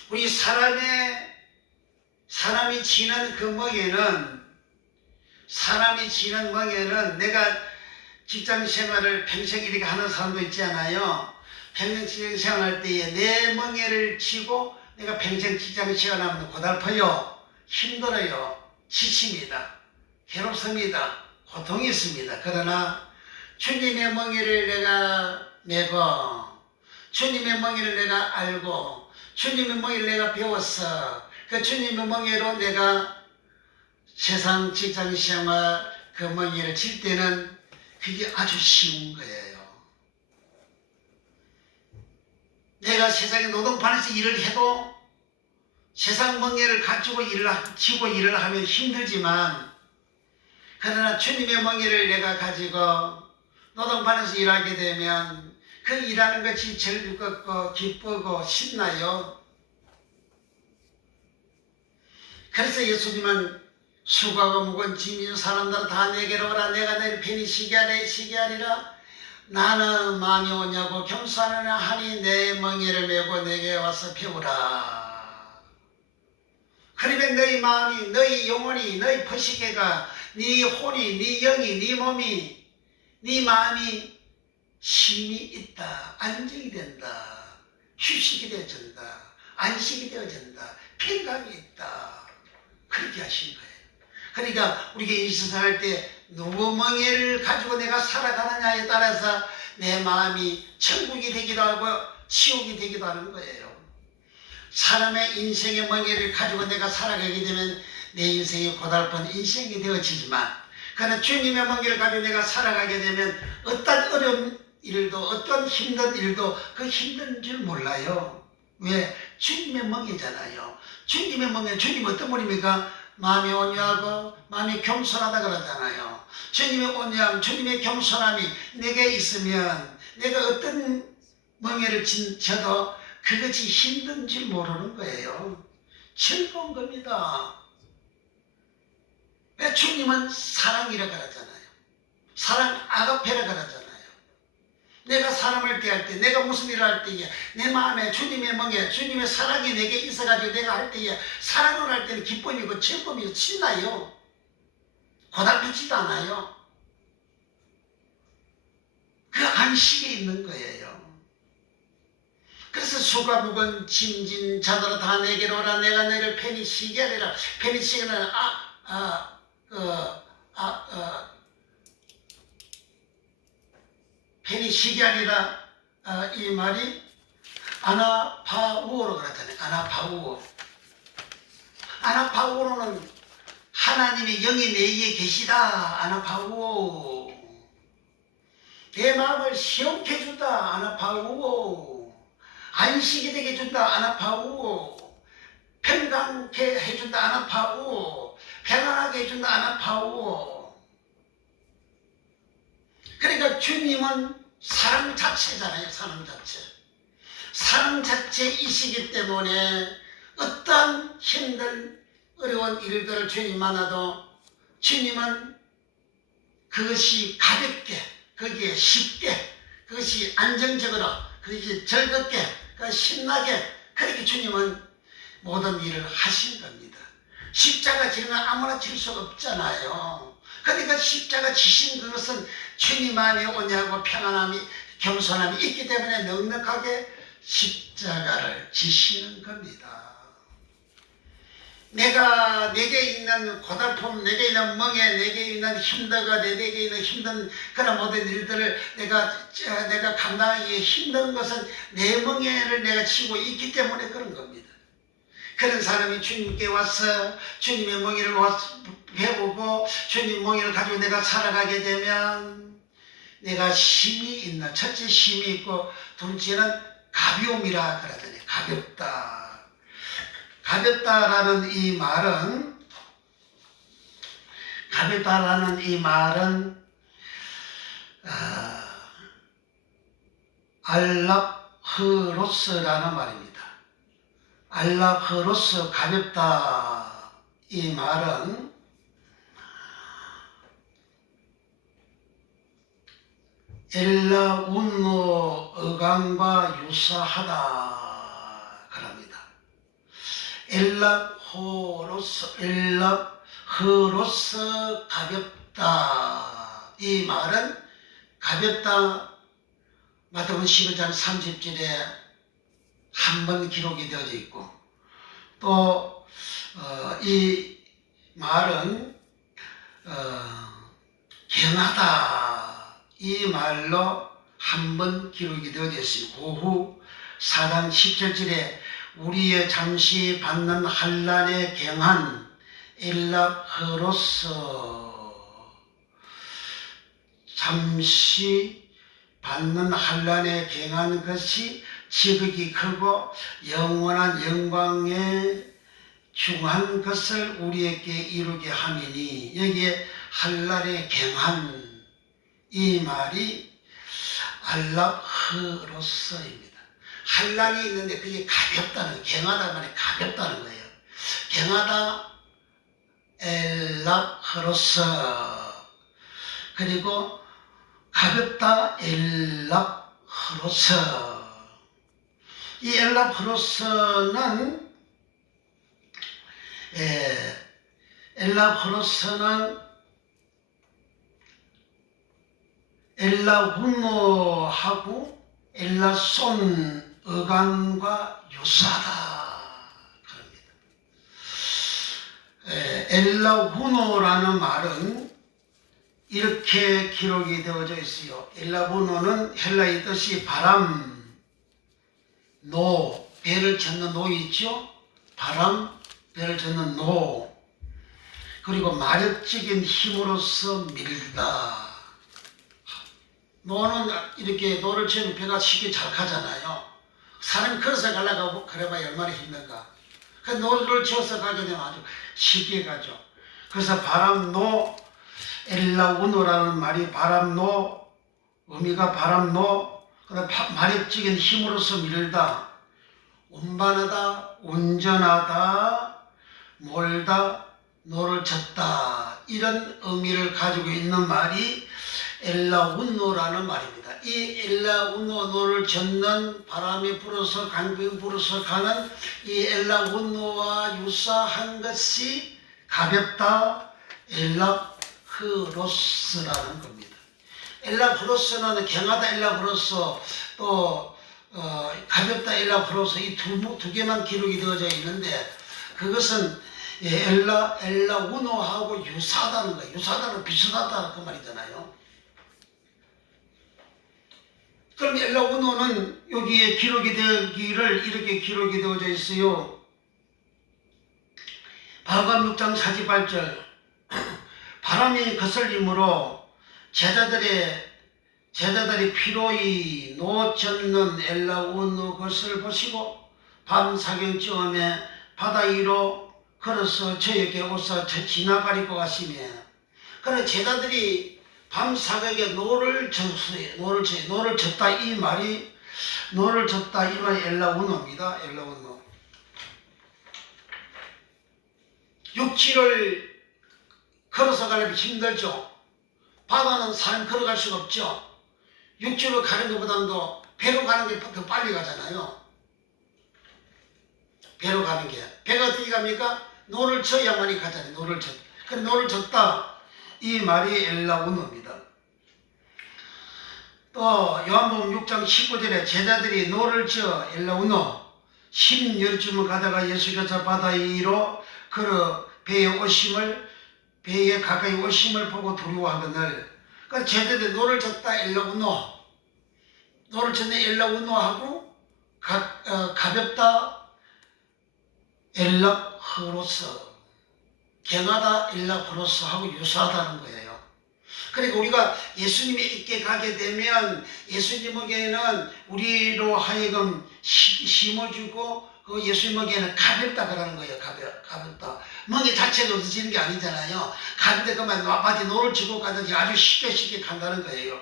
우리 사람이 지는 그 멍에는 내가 직장 생활을 평생 이렇게 하는 사람도 있잖아요. 평생 직장 생활할 때에 내 멍에를 치고 내가 평생 직장 생활하면 고달퍼요, 힘들어요, 지칩니다, 괴롭습니다, 고통이 있습니다. 그러나 주님의 멍에를 내가 메고, 주님의 멍에를 내가 알고, 주님의 멍에를 내가 배웠어. 그 주님의 멍에로 내가 세상 직장 생활 그 멍에를 칠 때는 그게 아주 쉬운 거예요. 내가 세상의 노동판에서 일을 해도 세상 멍에를 가지고 치고 일을 하면 힘들지만, 그러나 주님의 멍에를 내가 가지고 노동판에서 일하게 되면 그 일하는 것이 즐겁고 기쁘고 신나요. 그래서 예수님은 수고하고 무거운 짐진 사람들은 다 내게로 오라. 내가 너희를 편히 쉬게 하리라. 나는 마음이 오냐고 겸손하나 하니 내 멍에를 메고 내게 와서 배우라. 그러면 너희 마음이, 너희 영혼이, 너희 퍼시계가, 네 혼이, 네 영이, 네 몸이, 네 마음이 힘이 있다, 안정이 된다, 휴식이 되어진다, 안식이 되어진다, 평강이 있다. 그렇게 하신 거예요. 그러니까 우리가 인생살할 때 누구 멍에를 가지고 내가 살아가느냐에 따라서 내 마음이 천국이 되기도 하고 지옥이 되기도 하는 거예요. 사람의 인생의 멍에를 가지고 내가 살아가게 되면 내 인생이 고달픈 인생이 되어지지만, 그러나 주님의 멍에를 가지고 내가 살아가게 되면 어떤 어려운 일도, 어떤 힘든 일도 그 힘든 줄 몰라요. 왜? 주님의 멍에잖아요. 주님의 멍에, 주님 어떤 분입니까? 마음이 온유하고 마음이 겸손하다 그러잖아요. 주님의 온유함, 주님의 겸손함이 내게 있으면 내가 어떤 멍에를 쳐도 그것이 힘든 줄 모르는 거예요. 즐거운 겁니다. 왜? 주님은 사랑이라 그러잖아요. 사랑 아가페라 그러잖아요. 내가 사람을 대할 때, 내가 무슨 일을 할 때에 내 마음에 주님의 멍에, 주님의 사랑이 내게 있어가지고 내가 할 때에, 사랑을 할 때는 기쁨이고 즐거움이 신나요. 고달프지도 않아요. 그 안식에 있는 거예요. 그래서 수가 무거운 짐진 자들아 다 내게로 오라. 내가 너희를 편히 쉬게 하리라. 편히 쉬게 하리라. 편히 쉬게 하리라. 이 말이 아나파우어로 그랬잖아요. 아나파우어로는 하나님의 영이 내 위에 계시다. 아나파우어. 내 마음을 시원케 해준다. 아나파우어. 안식이 되게 해준다. 아나파우어. 평강케 해준다. 아나파우어. 평안하게 해준다. 아나파우어. 그러니까 주님은 사랑 자체잖아요. 사랑 자체이시기 때문에 어떠한 힘든 어려운 일들을 주님 만나도 주님은 그것이 가볍게, 거기에 쉽게, 그것이 안정적으로, 그것이 즐겁게, 신나게, 그렇게 주님은 모든 일을 하신 겁니다. 십자가 지는 건 아무나 질 수가 없잖아요. 그러니까 십자가 지신 그것은 주님 안에 온유하고 평안함이, 겸손함이 있기 때문에 넉넉하게 십자가를 지시는 겁니다. 내게 있는 고달픔, 내게 있는 멍에, 내게 있는 힘들고, 내게 있는 힘든 그런 모든 일들을 내가 감당하기 힘든 것은 내 멍에를 내가 치고 있기 때문에 그런 겁니다. 그런 사람이 주님께 와서 주님의 멍에를 배우고 주님 멍에를 가지고 내가 살아가게 되면 내가 힘이 있나? 첫째 힘이 있고 둘째는 가벼움이라 그러더니 가볍다. 가볍다라는 이 말은 알랍흐로스라는 말입니다. 알랍흐로스 가볍다. 이 말은 엘라운노 어강과 유사하다 그럽니다. 엘랍흐로스 가볍다. 이 말은 가볍다. 마태복음 11장 30절에 한 번 기록이 되어져 있고 또 이 말은 경하다. 이 말로 한 번 기록이 되어져 있습니다. 고후 4장 17절에 우리의 잠시 받는 환난에 경한 엘랍흐로스 잠시 받는 환난에 경한 것이 지극히 크고 영원한 영광에 중한 것을 우리에게 이루게 함이니 여기에 환난에 경한 이 말이 알랍흐로스입니다. 환난이 있는데 그게 가볍다는 경하다 말이 가볍다는 거예요. 경하다 엘랍흐로스 그리고 가볍다 엘랍흐로스. 이 엘랍흐로스는 엘라훈노하고 엘라손 어간과 유사하다 그럽니다. 엘라훈노라는 말은 이렇게 기록이 되어져 있어요. 엘라훈노는 헬라의 뜻이 바람, 노, 배를 젓는 노 있죠? 바람, 배를 젓는 노. 그리고 마력적인 힘으로서 밀다. 노는 이렇게 노를 치면 배가 쉽게 잘 가잖아요. 사람이 걸어서 가려고 그래봐야 얼마나 힘든가. 그 노를 치어서 가게 되면 아주 쉽게 가죠. 그래서 바람노, 엘라우노라는 말이 바람노, 의미가 바람노, 마력적인 힘으로서 밀다, 운반하다, 운전하다, 몰다, 노를 젓다 이런 의미를 가지고 있는 말이 엘라운노라는 말입니다. 이 엘라운노 노를 젓는 바람이 불어서 강풍이 불어서 가는 이 엘라운노와 유사한 것이 가볍다 엘랍흐로스라는 겁니다. 엘랍흐로스는 경하다 엘랍흐로스 또 가볍다 엘랍흐로스 이 두 개만 기록이 되어져 있는데 그것은 엘라운노하고 유사하다는 거예요. 유사하다는 비슷하다 그 말이잖아요. 그럼 엘라운노는 여기에 기록이 되기를 이렇게 기록이 되어져 있어요. 바울감 6장 48절 바람이 거슬림으로 제자들이 피로히 노 젓는 엘라운노 것을 보시고 밤 사경쯤에 바다 위로 걸어서 저에게 오사 지나가리고 가시며 그런 제자들이 밤 사경에 노를 젓다 이 말이 엘라운노입니다. 엘라운노. 육지를 걸어서 가려면 힘들죠. 바다는 사람 걸어갈 수가 없죠. 육지로 가는 것보다도 배로 가는 게 더 빨리 가잖아요. 배로 가는 게. 배가 어떻게 갑니까? 노를 젓어야만이 가잖아요. 노를 젓다. 이 말이 엘라운노입니다. 또 요한복음 6장 19절에 제자들이 노를 젓어 엘라운노 10여쯤을 가다가 예수께서 바다 위로 걸어 배에 가까이 오심을 보고 두려워하거늘 그 제자들이 노를 젓다 엘라운노 노를 젓는 엘라운노하고 가볍다 엘라흐로서, 갱하다 엘라흐로서하고 유사하다는 거예요. 그러니까 우리가 예수님이 있게 가게 되면 예수님에게는 우리로 하여금 심어주고 그 예수님에게는 가볍다 그러는 거예요. 가볍다. 멍에 자체가 없어지는 게 아니잖아요. 가볍게 그만 마치 노를 쥐고 가든지 아주 쉽게 간다는 거예요.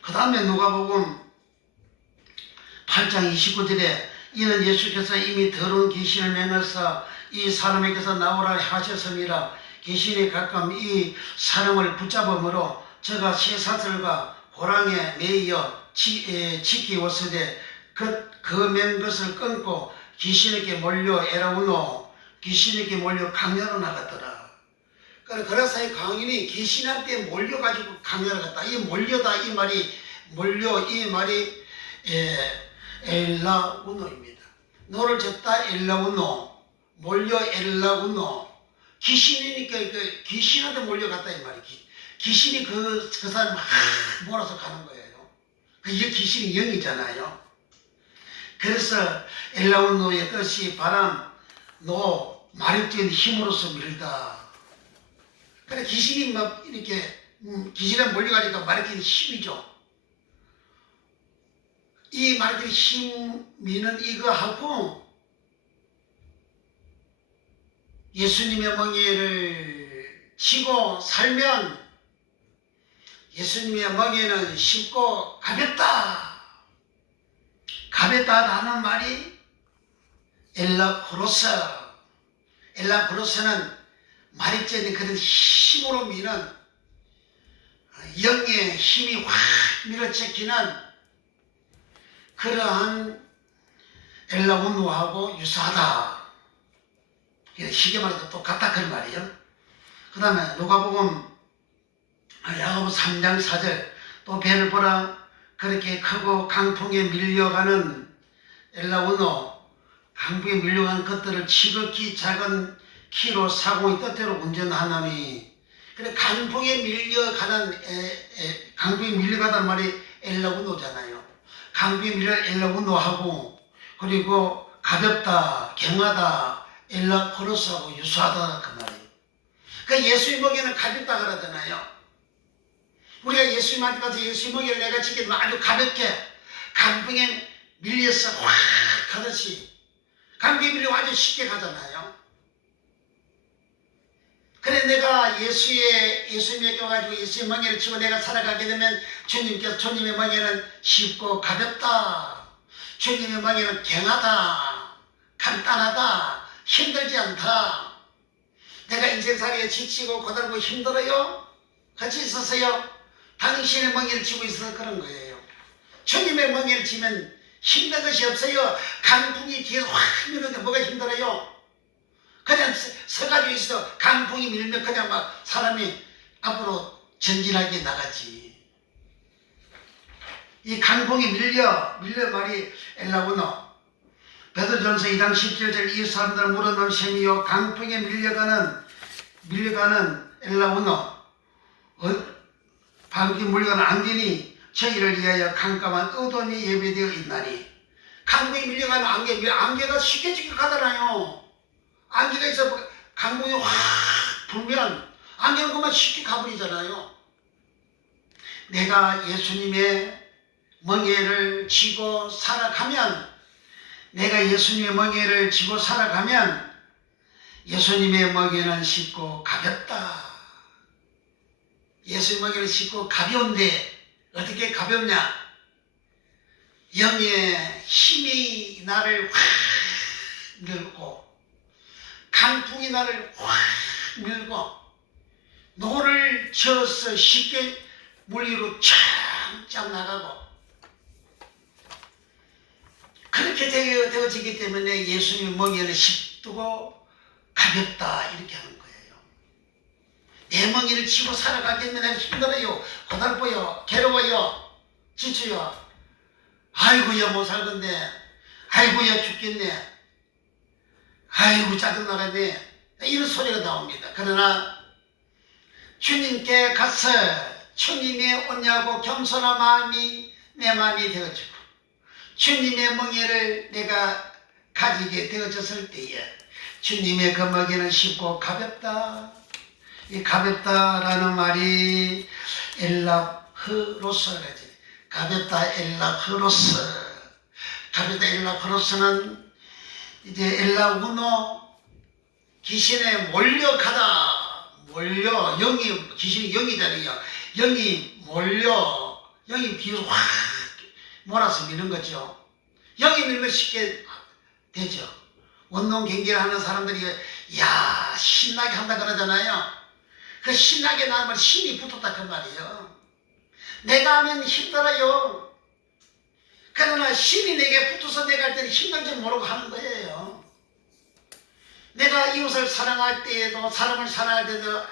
그 다음에 누가복음 8장 29절에 이는 예수께서 이미 더러운 귀신을 내면서 이 사람에게서 나오라 하셨음이라. 귀신이 가끔 이 사람을 붙잡음으로 저가 쇠사슬과 고랑에 매여 지키었으되 그맨 것을 끊고 귀신에게 몰려 에라우노, 귀신에게 몰려 강야로 나갔더라. 그래서 이 강인이 귀신한테 몰려가지고 강야로 갔다. 이 몰려다 이 말이 몰려 이 말이 엘라우노입니다. 노를 졌다 엘라우노, 몰려 엘라우노. 귀신이니까 그 귀신한테 몰려갔다 이 말이. 귀신이 그 사람 막 몰아서 가는 거예요. 이 귀신이 영이잖아요. 그래서 엘라우노의 뜻이 바람, 노, 마력적인 힘으로서 밀다. 그래 귀신이 막 이렇게 귀신에 몰려가니까 마력적인 힘이죠. 이 마력적인 힘 미는 이거하고 예수님의 멍에를 치고 살면 예수님의 멍에는 쉽고 가볍다. 가볍다라는 말이 엘라크로스. 엘라크로스는 마력적인 그런 힘으로 미는 영의 힘이 확 밀어제끼는 그러한 엘라운노하고 유사하다. 쉽게 말해서 똑같다 그런 말이에요. 그 다음에 누가복음 야고보 3장 4절 또 배를 보라 그렇게 크고 강풍에 밀려가는 엘라우노 강풍에 밀려가는 것들을 지극히 작은 키로 사공의 뜻대로 운전하나니. 그래 강풍에 밀려가는 강풍에 밀려가다는 말이 엘라우노잖아요. 강풍에 밀려 엘라우노하고 그리고 가볍다 갱하다 엘라크로스하고 유사하다 그 말이에요. 그러니까 예수의 먹이는 가볍다 그러잖아요. 우리가 예수님한테 가서 예수의 먹이를 내가 지키면 아주 가볍게 강풍에 밀려서 확 가듯이 강풍에 밀려 아주 쉽게 가잖아요. 그래 내가 예수님에게 와가지고 예수의 멍에를 치고 내가 살아가게 되면 주님의 멍에는 쉽고 가볍다. 주님의 멍에는 갱하다. 간단하다. 힘들지 않다. 내가 인생살이에 지치고 고달고 힘들어요? 같이 있었어요? 당신의 멍에를 치고 있어서 그런 거예요. 주님의 멍에를 치면 힘든 것이 없어요. 강풍이 뒤에서 확 밀는데 뭐가 힘들어요? 그냥 서가지고 있어. 강풍이 밀면 그냥 막 사람이 앞으로 전진하게 나가지. 이 강풍이 밀려 말이 엘라우노. 베드로전서 2장 17절 이 사람들은 물어놓은 셈이요 강풍에 밀려가는 엘라우노 방귀 물려가는 안개니 저희를 위하여 깜깜한 어둠이 예배되어 있나니. 강풍에 밀려가는 안개가 쉽게 가잖아요. 안개가 있어 강풍이 확 불면 안개는 그만 쉽게 가버리잖아요. 내가 예수님의 멍에를 쥐고 살아가면 내가 예수님의 멍에를 쥐고 살아가면 예수님의 멍에는 쉽고 가볍다. 예수님의 멍에는 쉽고 가벼운데 어떻게 가볍냐? 영의 힘이 나를 확 밀고 강풍이 나를 확 밀고 노를 저어서 쉽게 물 위로 쫙쫙 나가고 그렇게 되어지기 때문에 예수님의 멍에는 쉽고 가볍다 이렇게 하는 거예요. 내 멍에를 치고 살아가겠네. 내가 힘들어요. 고달퍼요. 괴로워요. 지쳐요. 아이고야 못 살건데. 아이고야 죽겠네. 아이고 짜증나겠네. 이런 소리가 나옵니다. 그러나 주님께 가서 주님의 온유하고 겸손한 마음이 내 마음이 되어지고 주님의 멍에를 내가 가지게 되어졌을 때에 주님의 그 먹이는 쉽고 가볍다. 이 가볍다라는 말이 엘라흐로스 그러지. 가볍다 엘라흐로스. 가볍다 엘라흐로스는 이제 엘라우노 귀신에 몰려가다. 몰려 영이 귀신이 영이잖아요. 영이 몰려 영이 귀를 확 몰아서 미는 거죠. 영이 밀면 쉽게 되죠. 원룸 경기를 하는 사람들이 야 신나게 한다 그러잖아요. 그 신나게 나면 힘이 붙었다 그 말이에요. 내가 하면 힘들어요. 그러나 힘이 내게 붙어서 내가 할 때는 힘든지 모르고 하는 거예요. 내가 이웃을 사랑할 때에도 사람을 사랑할 때도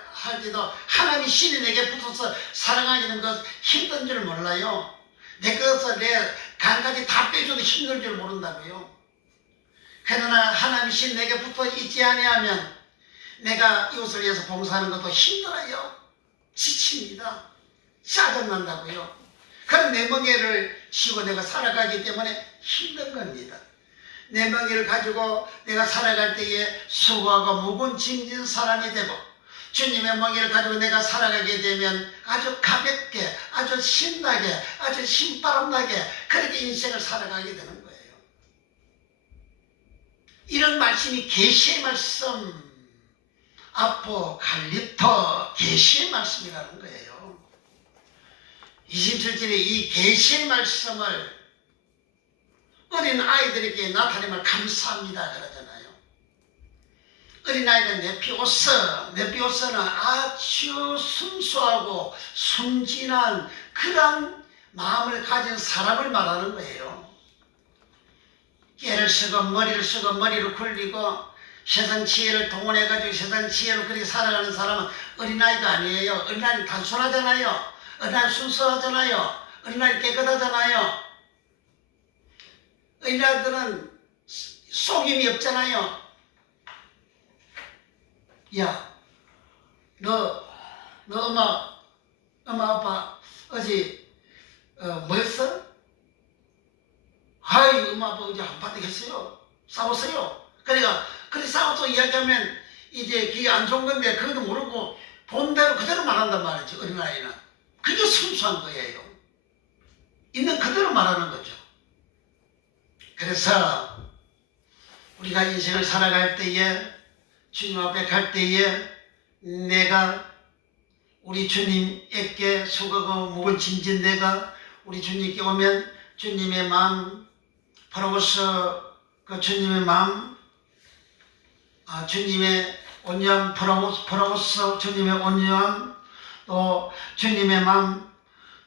하나님이 신이 내게 붙어서 사랑하기는 것 힘든 줄 몰라요. 내 것을 내 간까지 다 빼줘도 힘들 줄 모른다고요. 그러나 하나님이 신 내게 붙어 있지 아니하면 내가 이웃을 위해서 봉사하는 것도 힘들어요. 지칩니다. 짜증난다고요. 그런 내 멍에를 씌고 내가 살아가기 때문에 힘든 겁니다. 내 멍에를 가지고 내가 살아갈 때에 수고하고 무거운 짐진 사람이 되고 주님의 멍에를 가지고 내가 살아가게 되면 아주 가볍게 아주 신나게 아주 신바람나게 그렇게 인생을 살아가게 되는 거예요. 이런 말씀이 계시의 말씀 아포칼립토 계시의 말씀이라는 거예요. 27절에 이 계시의 말씀을 어린 아이들에게 나타내면 감사합니다 그러잖아요. 어린아이는 네피오스는 아주 순수하고 순진한 그런 마음을 가진 사람을 말하는 거예요. 깨를 쓰고 머리를 쓰고 머리를 굴리고 세상 지혜를 동원해가지고 세상 지혜로 그렇게 살아가는 사람은 어린아이가 아니에요. 어린아이는 단순하잖아요. 어린아이 순수하잖아요. 어린아이 깨끗하잖아요. 어린아이들은 속임이 없잖아요. 야, 너 엄마 아빠 어제 뭐 했어? 하이 엄마 아빠 어제 한바탕 했어요. 싸웠어요. 그러니까 그렇게 싸워서 이야기하면 이제 그게 안 좋은 건데 그것도 모르고 본대로 그대로 말한단 말이죠. 어린아이는 그게 순수한 거예요. 있는 그대로 말하는 거죠. 그래서 우리가 인생을 살아갈 때에 주님 앞에 갈 때에 내가 우리 주님에게 수고하고 무거운 짐진 내가 우리 주님께 오면 주님의 마음 프로고서 그 주님의 마음 주님의 온유함 프로고서 주님의 온유함 또 주님의 마음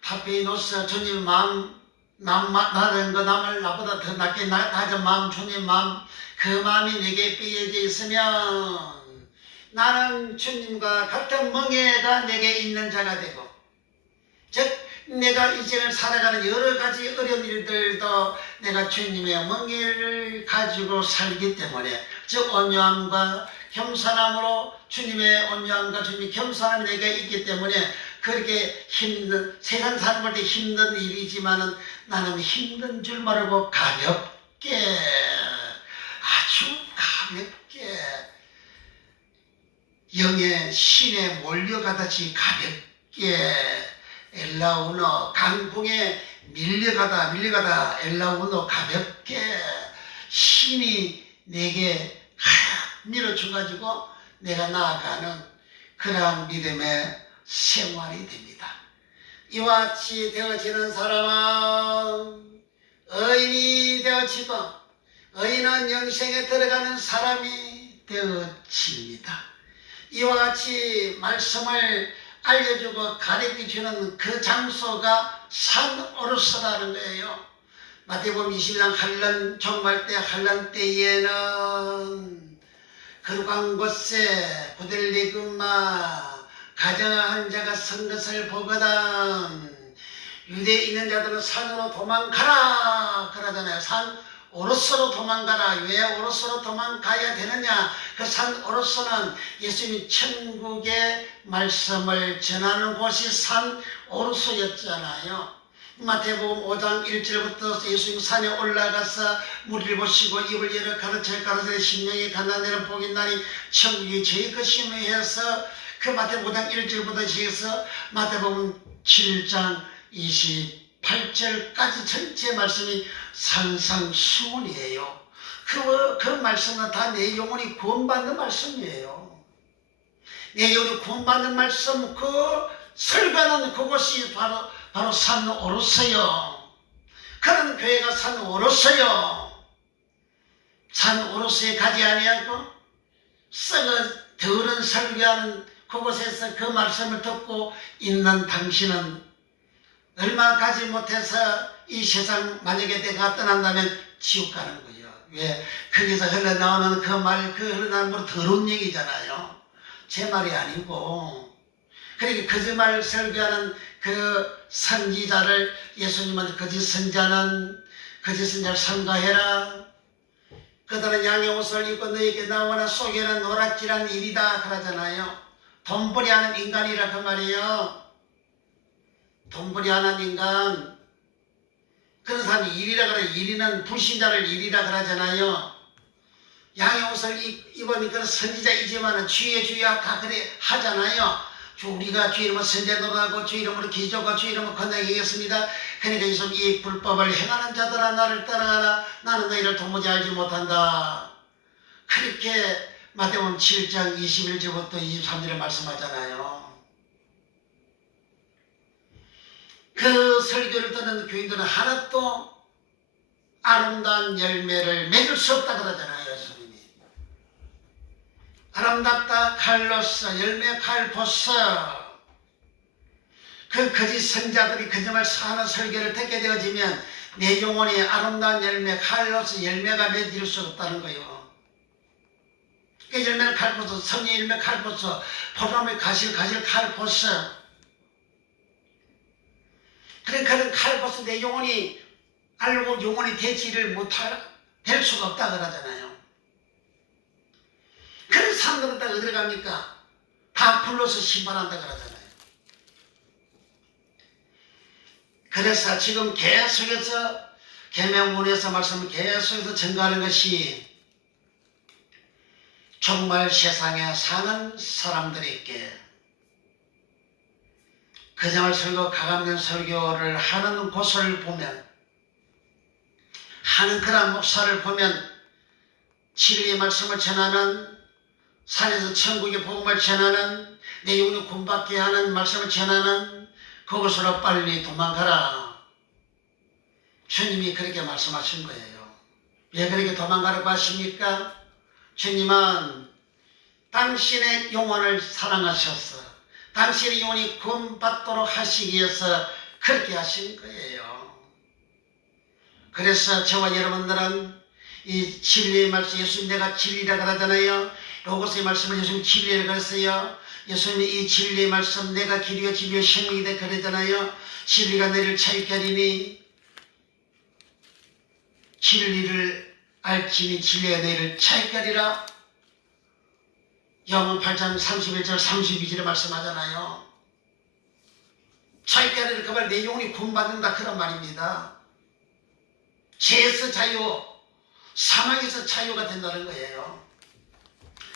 타페이노스 주님의 마음 나는 거 남을 나보다 더 낫게 낮은 마음 주님 마음 그 마음이 내게 빼여져 있으면 나는 주님과 같은 멍에가 내게 있는 자가 되고 즉 내가 인생을 살아가는 여러 가지 어려운 일들도 내가 주님의 멍에를 가지고 살기 때문에 즉 온유함과 겸손함으로 주님의 온유함과 주님의 겸손함이 내게 있기 때문에 그렇게 힘든 세상 사는 걸 때 힘든 일이지만은 나는 힘든 줄 모르고 가볍게 아주 가볍게 영의 신에 몰려가듯이 가볍게 엘라우노 강풍에 밀려가다 엘라우노 가볍게 신이 내게 밀어줘가지고 내가 나아가는 그러한 믿음의 생활이 됩니다. 이와 같이 되어지는 사람은 의인이 되어지고 의인은 영생에 들어가는 사람이 되어집니다. 이와 같이 말씀을 알려주고 가르쳐주는 그 장소가 산 오르스라는 거예요. 마태복음 21장 한란 종말 때 한란 때에는 거룩한 곳에 부들리그마 가정한 자가 선 것을 보거든 유대에 있는 자들은 산으로 도망가라 그러잖아요. 산 오르스로 도망가라. 왜 오르스로 도망가야 되느냐? 그 산 오르스는 예수님이 천국의 말씀을 전하는 곳이 산 오르스였잖아요. 마태복음 5장 1절부터 예수님 산에 올라가서 무리를 보시고 입을 열어 가르쳐 가르쳐 심령이 가난해는 복이 있나니 천국이 저희 것이며 해서 그 마태복음 5장 1절부터 시작해서 마태복음 7장 28절까지 전체 말씀이 산상수훈이에요. 그 말씀은 다 내 영혼이 구원받는 말씀이에요. 내 영혼이 구원받는 말씀, 그 설교하는 그곳이 바로 산 오르스요. 그런 교회가 산 오르스요. 산 오르스에 가지 아니하고 썩어 더러운 설교하는 그곳에서 그 말씀을 듣고 있는 당신은 얼마 가지 못해서 이 세상 만약에 내가 떠난다면 지옥 가는 거예요. 왜? 거기서 흘러나오는 그 흘러나오는 건 더러운 얘기잖아요. 제 말이 아니고. 그러니까 거짓말 설교하는 그 선지자를 예수님은 거짓 선자를 삼가해라. 그들은 양의 옷을 입고 너에게 나오나 속에는 노랗지란 일이다 그러잖아요. 돈벌이하는 인간이라 그 말이에요. 돈벌이하는 인간. 그런 사람이 일이라 그래. 일이는 불신자를 일이라 그러잖아요. 양의 옷을 입은 그런 선지자이지만은 주의 다 그래 하잖아요. 우리가 주 이름으로 선제 노릇하고 주 이름으로 기도하고 주 이름으로 건강하겠습니다. 그러니까 이 불법을 행하는 자들아 나를 따라가라. 나는 너희를 도무지 알지 못한다. 그렇게 마태복음 7장 21절부터 23절에 말씀하잖아요. 그 설교를 듣는 교인들은 하나도 아름다운 열매를 맺을 수 없다 그러잖아요. 예수님이. 아름답다 칼로서 열매 칼보서. 그 거짓 선자들이 거짓말 사는 설교를 듣게 되어지면 내 영혼이 아름다운 열매 칼로서 열매가 맺을 수 없다는 거예요. 그 열매는 칼보서, 성의 열매 칼보서, 포도나무의 가실 칼보서. 그러니까 칼보서 내 영혼이 알고 영혼이 되지를 될 수가 없다 그러잖아요. 그런 사람들은 다 어디로 갑니까? 다 불러서 심판한다 그러잖아요. 그래서 지금 계속해서 계명문에서 말씀을 계속해서 증거하는 것이 정말 세상에 사는 사람들에게 거짓말 설교, 가감된 설교를 하는 곳을 보면, 하는 그런 목사를 보면 진리의 말씀을 전하는, 산에서 천국의 복음을 전하는, 내 영혼을 구원받게 하는 말씀을 전하는 그곳으로 빨리 도망가라. 주님이 그렇게 말씀하신 거예요. 왜 그렇게 도망가라고 하십니까? 주님은 당신의 영혼을 사랑하셔서 당신의 영혼이 구원받도록 하시기 위해서 그렇게 하신 거예요. 그래서 저와 여러분들은 이 진리의 말씀, 예수님 내가 진리라 그러잖아요. 로고스의 말씀을 예수님 진리라 그랬어요. 예수님이 이 진리의 말씀 내가 길이요 진리요 생명이다 그러잖아요. 진리가 너희를 자유케 하리니 진리를 알지니 진리가 너희를 자유케 하리라. 요한복음 8장 31절 32절에 말씀하잖아요. 자유케 하리라 그 말 내 영혼이 구원받는다 그런 말입니다. 죄에서 자유, 사망에서 자유가 된다는 거예요.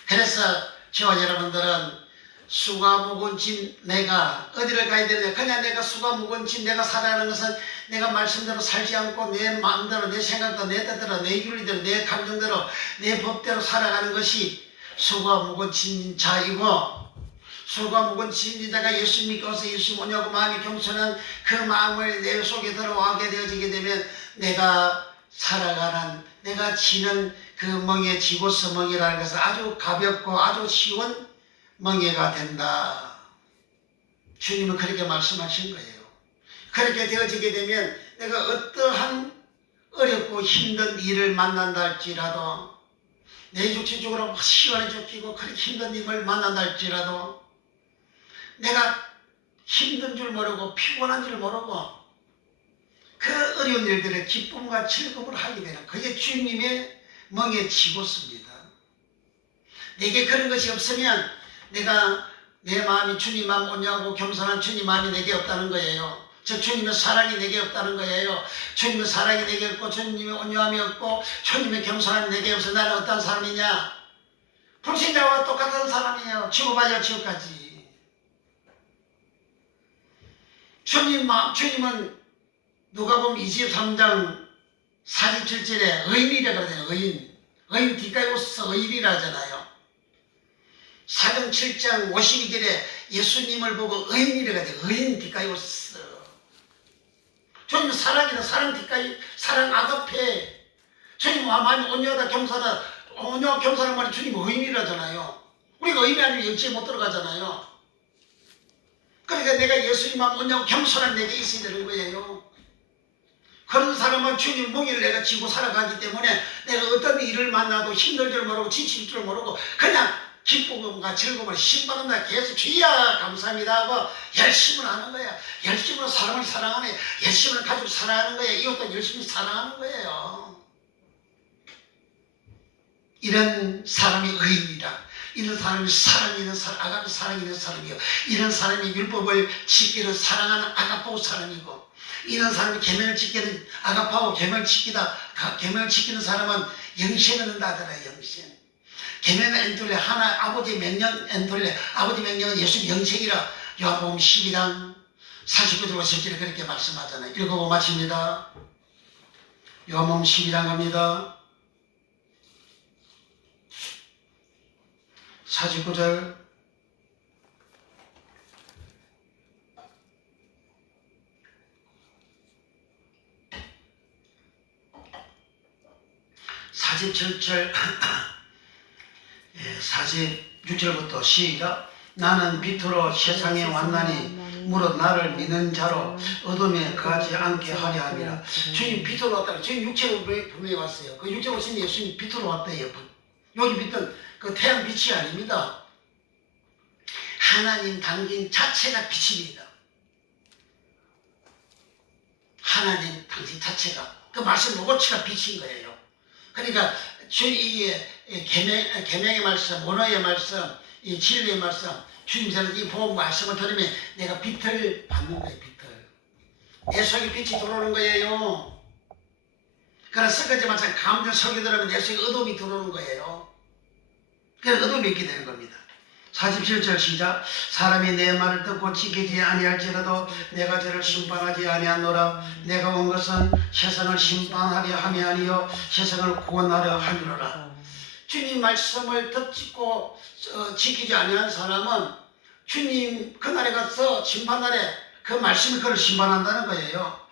그래서 저와 여러분들은 수가 묵은 짐 내가 어디를 가야 되느냐. 그냥 내가 수가 묵은 짐 내가 살아가는 것은 내가 말씀대로 살지 않고 내 마음대로 내 생각대로 내 뜻대로 내 윤리대로 내 감정대로 내 법대로 살아가는 것이 수가 묵은 짐 자이고, 수가 묵은 짐진 자가 예수 믿고 와서 예수 오냐고 마음이 겸손한 그 마음을 내 속에 들어가게 되어지게 되면 내가 살아가는, 내가 지는 그 멍에 지고서 멍이라는 것은 아주 가볍고 아주 쉬운 멍에가 된다. 주님은 그렇게 말씀하신 거예요. 그렇게 되어지게 되면 내가 어떠한 어렵고 힘든 일을 만난다 할지라도, 내 육체적으로 시간이 쫓기고 그렇게 힘든 일을 만난다 할지라도 내가 힘든 줄 모르고 피곤한 줄 모르고 그 어려운 일들에 기쁨과 즐거움을 하게 되는, 그게 주님의 멍에 지고습니다. 내게 그런 것이 없으면 내가 내 마음이 주님 마음 오냐고 겸손한 주님 마음이 내게 없다는 거예요. 저 주님의 사랑이 내게 없다는 거예요. 주님의 사랑이 내게 없고 주님의 온유함이 없고 주님의 겸손함이 내게 없어 나는 어떤 사람이냐? 불신자와 똑같은 사람이에요. 지옥하여 지옥까지. 주님은 누가복음 23장 47절에 의인이라 그러잖아요. 의인 디카이오스 의인이라 하잖아요. 사도행 7장 52절에 예수님을 보고 의인이라 그러죠. 의인 디카이오스. 주님은 사랑이다. 사랑 디카이, 사랑 아가페. 주님은 많이 온유하다 겸손하다. 온유하고 겸손한 말이 주님은 의인이라잖아요. 우리가 의인이 아니면 영지에 못 들어가잖아요. 그러니까 내가 예수님만 온유하고 겸손한 내게 있어야 되는 거예요. 그런 사람은 주님 몽이를 내가 지고 살아가기 때문에 내가 어떤 일을 만나도 힘들 줄 모르고 지칠 줄 모르고 그냥 기쁨과 즐거움을 신받는다 계속 주야 감사합니다 하고 열심을 하는 거야. 열심으로 사람을 사랑하는 거야. 열심을 가지고 살아가는 거야. 이것도 열심히 사랑하는 거예요. 이런 사람이 의인이다. 이런 사람이 사랑 있는 사람, 아가페 사랑 있는 사람이요. 이런 사람이 율법을 지키는 사랑하는 아가페 사람이고 이런 사람이 계명을 지키는 아가파고 계명을 지키는 사람은 영생을 얻는다 하잖아요. 영생. 계명을 엔톨레 하나 아버지 명령 엔톨레 아버지 명령은 예수 영생이라 요한복음 12장 49절 50절에 그렇게 말씀하잖아요. 읽어보고 마칩니다. 요한복음 12장 갑니다. 49절 (47절) 46절부터 시작. 나는 빛으로 세상에 왔나니 무릇 나를 믿는 자로 어둠에 거하지 않게 하려 함이라. 주님 빛으로 왔다. 주님 육체로 분명히 왔어요. 그 육체로 오신 예수님 빛으로 왔대요. 여기 빛은 그 태양 빛이 아닙니다. 하나님 당신 자체가 빛입니다. 하나님 당신 자체가 그 말씀 로고치가 빛인 거예요. 그러니까 주의 계명의 말씀, 원어의 말씀, 이 진리의 말씀, 주님께서 이 복음 말씀을 들으면 내가 빛을 받는 거예요. 빛을 내 속에 빛이 들어오는 거예요. 그래서 그렇지만 가운데 속에 들어오면 내 속에 어둠이 들어오는 거예요. 그래서 어둠이 있게 되는 겁니다. 47절 시작. 사람이 내 말을 듣고 지키지 아니할지라도 내가 저를 심판하지 아니하노라. 내가 온 것은 세상을 심판하려 함이 아니요 세상을 구원하려 함이로라. 주님 말씀을 듣고 지키지 아니한 사람은 주님 그날에 가서 심판날에 그 말씀이 그를 심판한다는 거예요.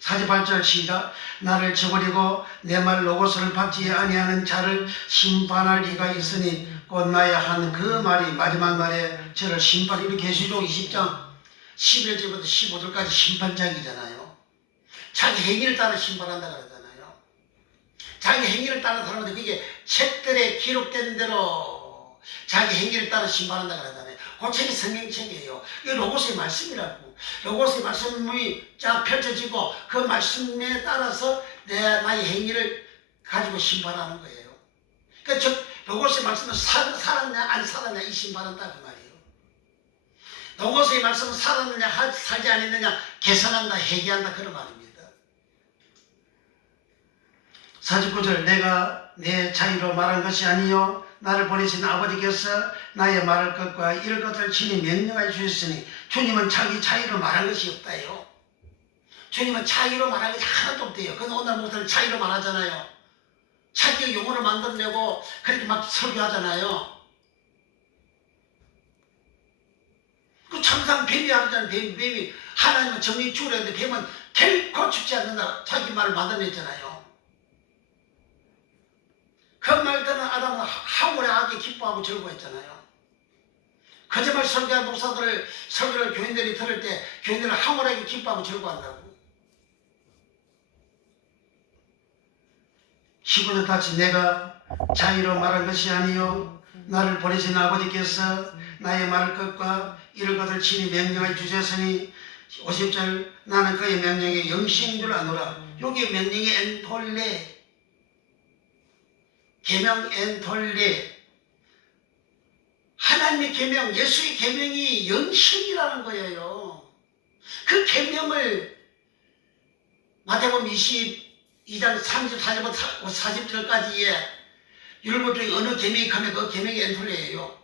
48절 시작. 나를 저버리고 내 말 로고스를 받지 아니하는 자를 심판할 리가 있으니 곧 나의 한 그 말이 마지막 날에 저를 심판하리라. 계시록 20장 11절부터 15절까지 심판장이잖아요. 자기 행위를 따라 심판한다 그러잖아요. 자기 행위를 따라 사람한테 그게 책들에 기록된 대로 자기 행위를 따라 심판한다 그러잖아요. 그 책이 성경책이에요. 이게 로고스의 말씀이라고. 로고스의 말씀이 쫙 펼쳐지고 그 말씀에 따라서 나의 행위를 가지고 심판하는 거예요. 그러니까 즉 로고스의 말씀은 살았냐 안 살았냐 이 심판한다 그 말이에요. 로고스의 말씀은 살았느냐 살지 않았느냐 계산한다 회개한다 그런 말입니다. 49절 내가 내 자유로 말한 것이 아니요 나를 보내신 아버지께서 나의 말을 끝과 이럴 것을 친히 명령하여 주셨으니 주님은 자기 자유로 말한 것이 없다요. 주님은 자유로 말한 것이 하나도 없대요. 그런데 오늘 목사는 자유로 말하잖아요. 자기 용어를 만들어내고 그렇게 막 설교하잖아요. 그 천상 뱀이 하잖아요. 뱀이 하나님은 정리 죽으려 했는데 뱀은 결코 죽지 않는다. 자기 말을 만들어냈잖아요. 그 말 때는 아담은 황홀하게 기뻐하고 즐거워했잖아요. 거짓말 설교한 목사들을 설교를 교인들이 들을 때 교인들은 황홀하게 기뻐하고 즐거워한다고. 15절 다시 내가 자유로 말한 것이 아니요 나를 보내신 아버지께서 나의 말을 끝과 이럴 것을 친히 명령해 주셨으니 50절 나는 그의 명령에 영신인 줄 아노라. 여기 명령이 엔톨레 계명 엔톨레 하나님의 계명 예수의 계명이 영신이라는 거예요. 그 계명을 마태복음 22장 34절부터 40절까지의 율법 중에 어느 계명이 가면 그 계명이 엔플레예요.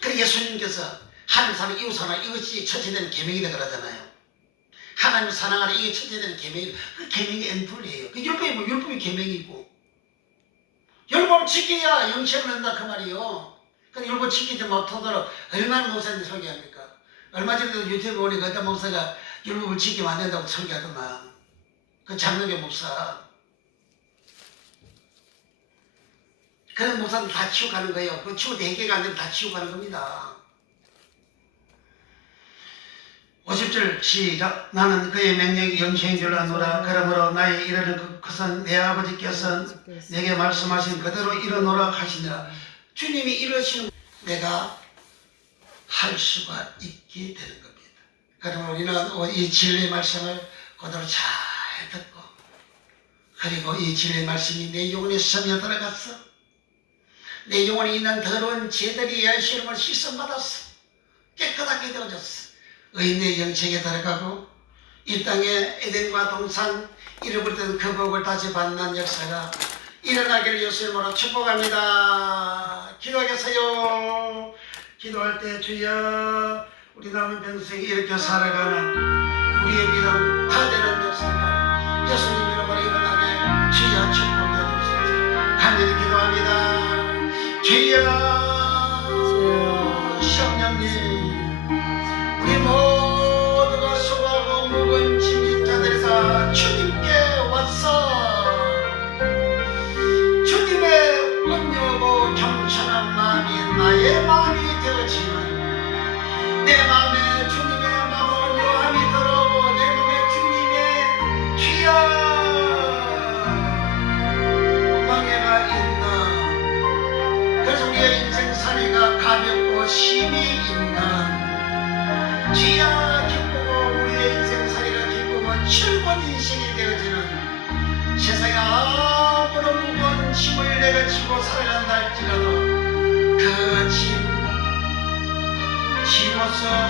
그래서 예수님께서 하나님 사랑 이웃 사랑 이것이 첫째되는 계명이다 그러잖아요. 하나님을 사랑하라 이게 첫째되는 계명이 그 계명이 엔플레예요. 그 율법이 뭐 율법이 계명이고 율법을 지켜야 영생을 한다 그 말이요. 근데 율법 지키지 못하도록 얼마나 목사님 설교합니까? 얼마 전에도 유튜브 보니까 어떤 목사가 율법을 지키면 안 된다고 설교하더만. 그 장로교 목사. 그런 목사들 다 치우가는 거예요. 그 치우 대개가 안 되면 다 치우가는 겁니다. 50절 시작. 나는 그의 명령이 영생인 줄 아노라. 그러므로 나의 이르는 것은 내 아버지께서 내게 말씀하신 그대로 이르노라 하시니라. 주님이 이러시는 내가 할 수가 있게 되는 겁니다. 그러면 우리는 이 진리의 말씀을 그대로 잘 듣고 그리고 이 진리의 말씀이 내 영혼에 스며 들어갔어. 내 영혼에 있는 더러운 죄들이 예수 이름으로 씻음받았어. 깨끗하게 되어졌어. 의인의 영생에 들어가고 이 땅에 에덴과 동산 잃어버렸던 그 복을 다시 받는 역사가 일어나기를 예수 이름으로 축복합니다. 기도하겠어요. 기도할 때 주여 우리 남은 평생 이렇게 살아가는 우리의 믿음 다 되는 역사가 예수님 이름으로 일어나게 주여 축복해 주소서. 간절히 기도합니다. 주여 성령님 우리 모두가 수고하고 무거운 짐진 자들이 다 주님께 왔어. 주님의 온유하고 겸손한 마음이 나의 마음이 되어지면 내 마음에 주님의 마음은 요함이 들어오고 내 마음에 주님의 귀한 망해가 있는 그래서 우리의 인생살이가 가볍고 힘이 있는 주여 기쁘고 우리의 인생살이가 기쁘고 즐거운 인생이 되어지는 세상에 아무런 무거운 짐을 내가 지고 살아간다 할지라도 그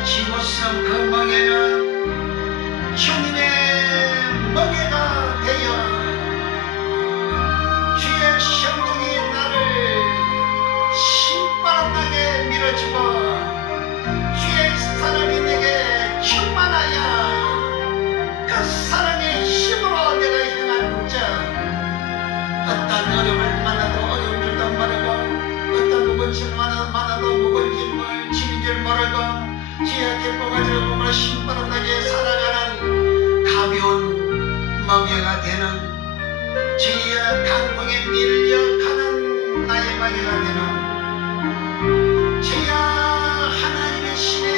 지고서 그 멍에는 주님의 멍에가 되어 주의 성령이 나를 신바람나게 밀어주고 주의 사랑이 내게 충만하여 그 사랑의 힘으로 내가 향한 자 어떤 어려움을 만나도 어려운 줄도 모르고 어떤 무거운 짐을 만나도 무거운 짐을 지는 줄 모르고 주의 기뻐가지고 몸을 신바람나게 살아가는 가벼운 멍에가 되는 주의 강풍에 밀려가는 나의 멍에가 되는 주여 하나님의 신에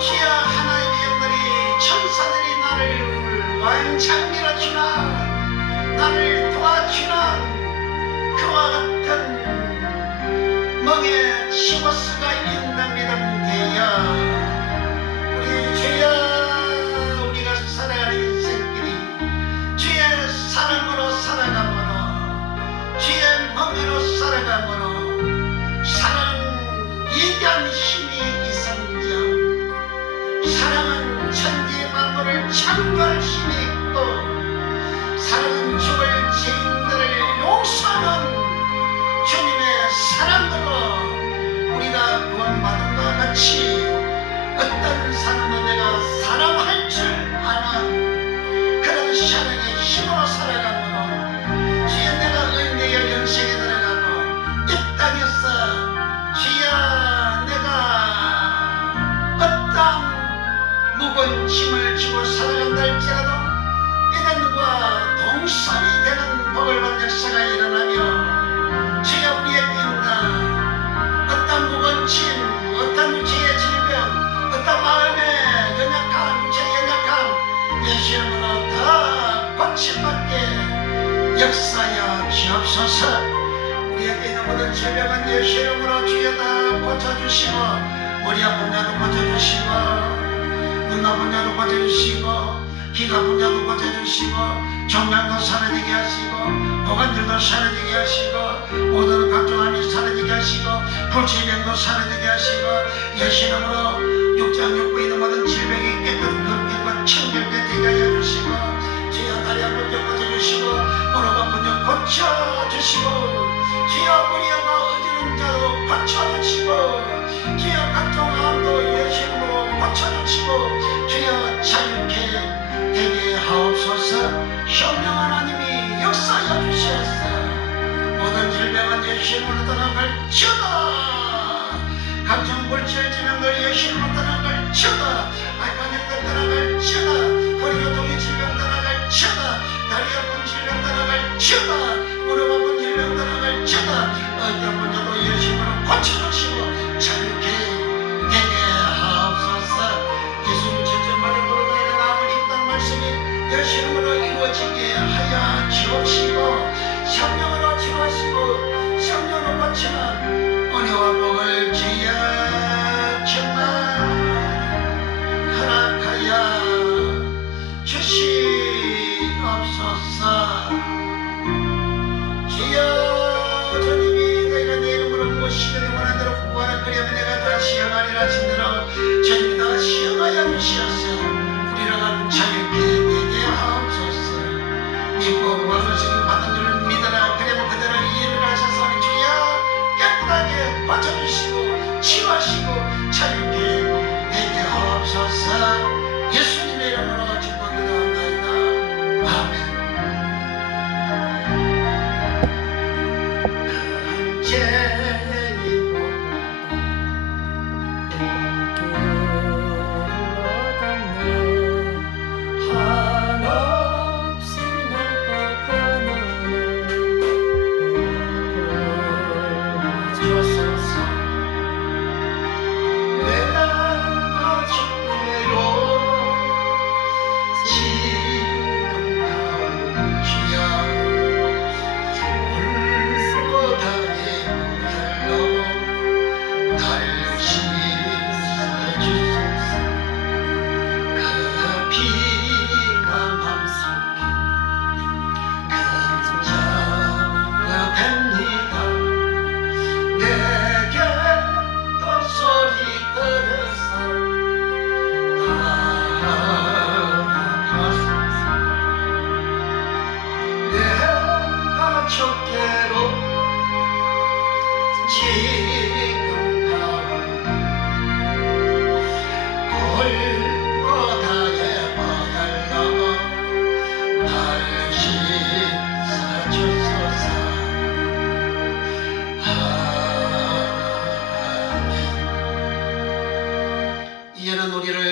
주여 하나님의 영들이 천사들이 나를 왕창 밀어주나 나를 도와주나 그와 같은 멍에 시고스가 있는 믿음 되어 우리 주여 우리가 살아가는 인생길이 주의 사랑으로 살아가므로 주의 멍에로 살아가므로 사랑은 위대한 힘이 있음정 사랑은 천지 만물을 창조할 힘이 있고 사랑은 죽을 죄인들을 용서하는 주님의 사랑으로 우리가 구원받은 것 같이 어떤 사람도 내가 사랑할 줄 아는 그런 사랑의 힘으로 살아가므로 주여 내가 의미의 영생에 들어가고 이 땅에서 주여 내가 어떤 무거운 짐을 지고 살아간다 할지라도 에덴과 동산이 되는 복을 받는 역사가 일어나며 주여 우리에게 있는 어떤 무거운 짐, 어떤 죄의 질병, 어떤 마음의 연약함, 육체의 연약함 예수 이름으로 다 고침받게 역사여 주옵소서. 우리에게 있는 모든 질병은 예수 이름으로 주여 다 고쳐주시고 머리 아픈 자도 고쳐주시고 눈 아픈 자도 고쳐주시고 기가 아픈 자도 고쳐주시고 정량도 사라지게 하시고 고관절도 사라지게 하시고 모든 각종 암이 사라지게 하시고 불치병도 사라지게 하시고 예수 이름으로 육장 육부에 있는 모든 질병이 깨끗한 것 청결케 되게 하여 주시고 주여 다리 아픈 점 고쳐주시고 무릎 아픈 점 고쳐주시고 주여 머리 아파 어지른 자도 고쳐주시고 주여 각종 암도 예수님으로 고쳐주시고 주여 자유케 되게 하옵소서. 성령 하나님이 역사하여 주시옵소서. 모든 질병은 예수님으로 떠나갈지어다. 각종 물질 질병들 예수님으로 떠나갈지어다. 알카님들 떠나갈지어다. 허리 고통의 질병 떠나갈지어다. 다리 아픈 질병 떠나갈지어다. 무릎 아픈 질병 떠나갈지어다. 어디 아픈 자도 예수님으로 고쳐주시고 자유케 되게 하옵소서. 예수님 천천마리로 내려 남을 입던 말씀이 예수님으로 이루어지게 하여 주옵시고 성령으로 치료하시고 성령으로 고치는 은혜와 복을 주여 정말 허락하여 주시옵소서. 주여 주님이 내가 내 이름으로 무엇이든 원하는 대로 구하라 그리하면 내가 다 시행하리라 하신 대로 주님이 다 시행하여 주시옵소서. 우리를 자유케 되게 하옵소서. 믿고 구하는 것을 받은 줄을 믿어라. 그러면 그대로 이해를 하셔서 주여 깨끗하게 고쳐주시고 치유하시고 자유케 되게 하옵소서. 예수님의 이름으로 축복드립니다. 아멘.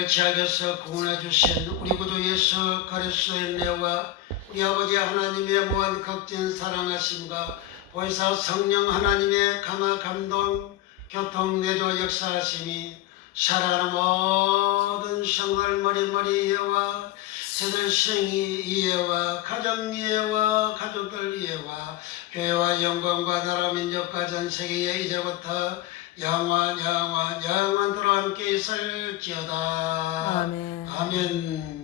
지하께서 구원해 주신 우리 구주 예수 그리스도의 은혜와 우리 아버지 하나님의 무한 극진 사랑하심과 보혜사 성령 하나님의 강화 감동 교통 내조 역사하심이 살아가는 모든 생활 머리머리 이해와 세대 생이 이해와 가정 이해와 가족들 이해와 교회와 영광과 나라 민족과 전 세계에 이제부터 영원토록 함께 있을지어다. 아멘. 아멘.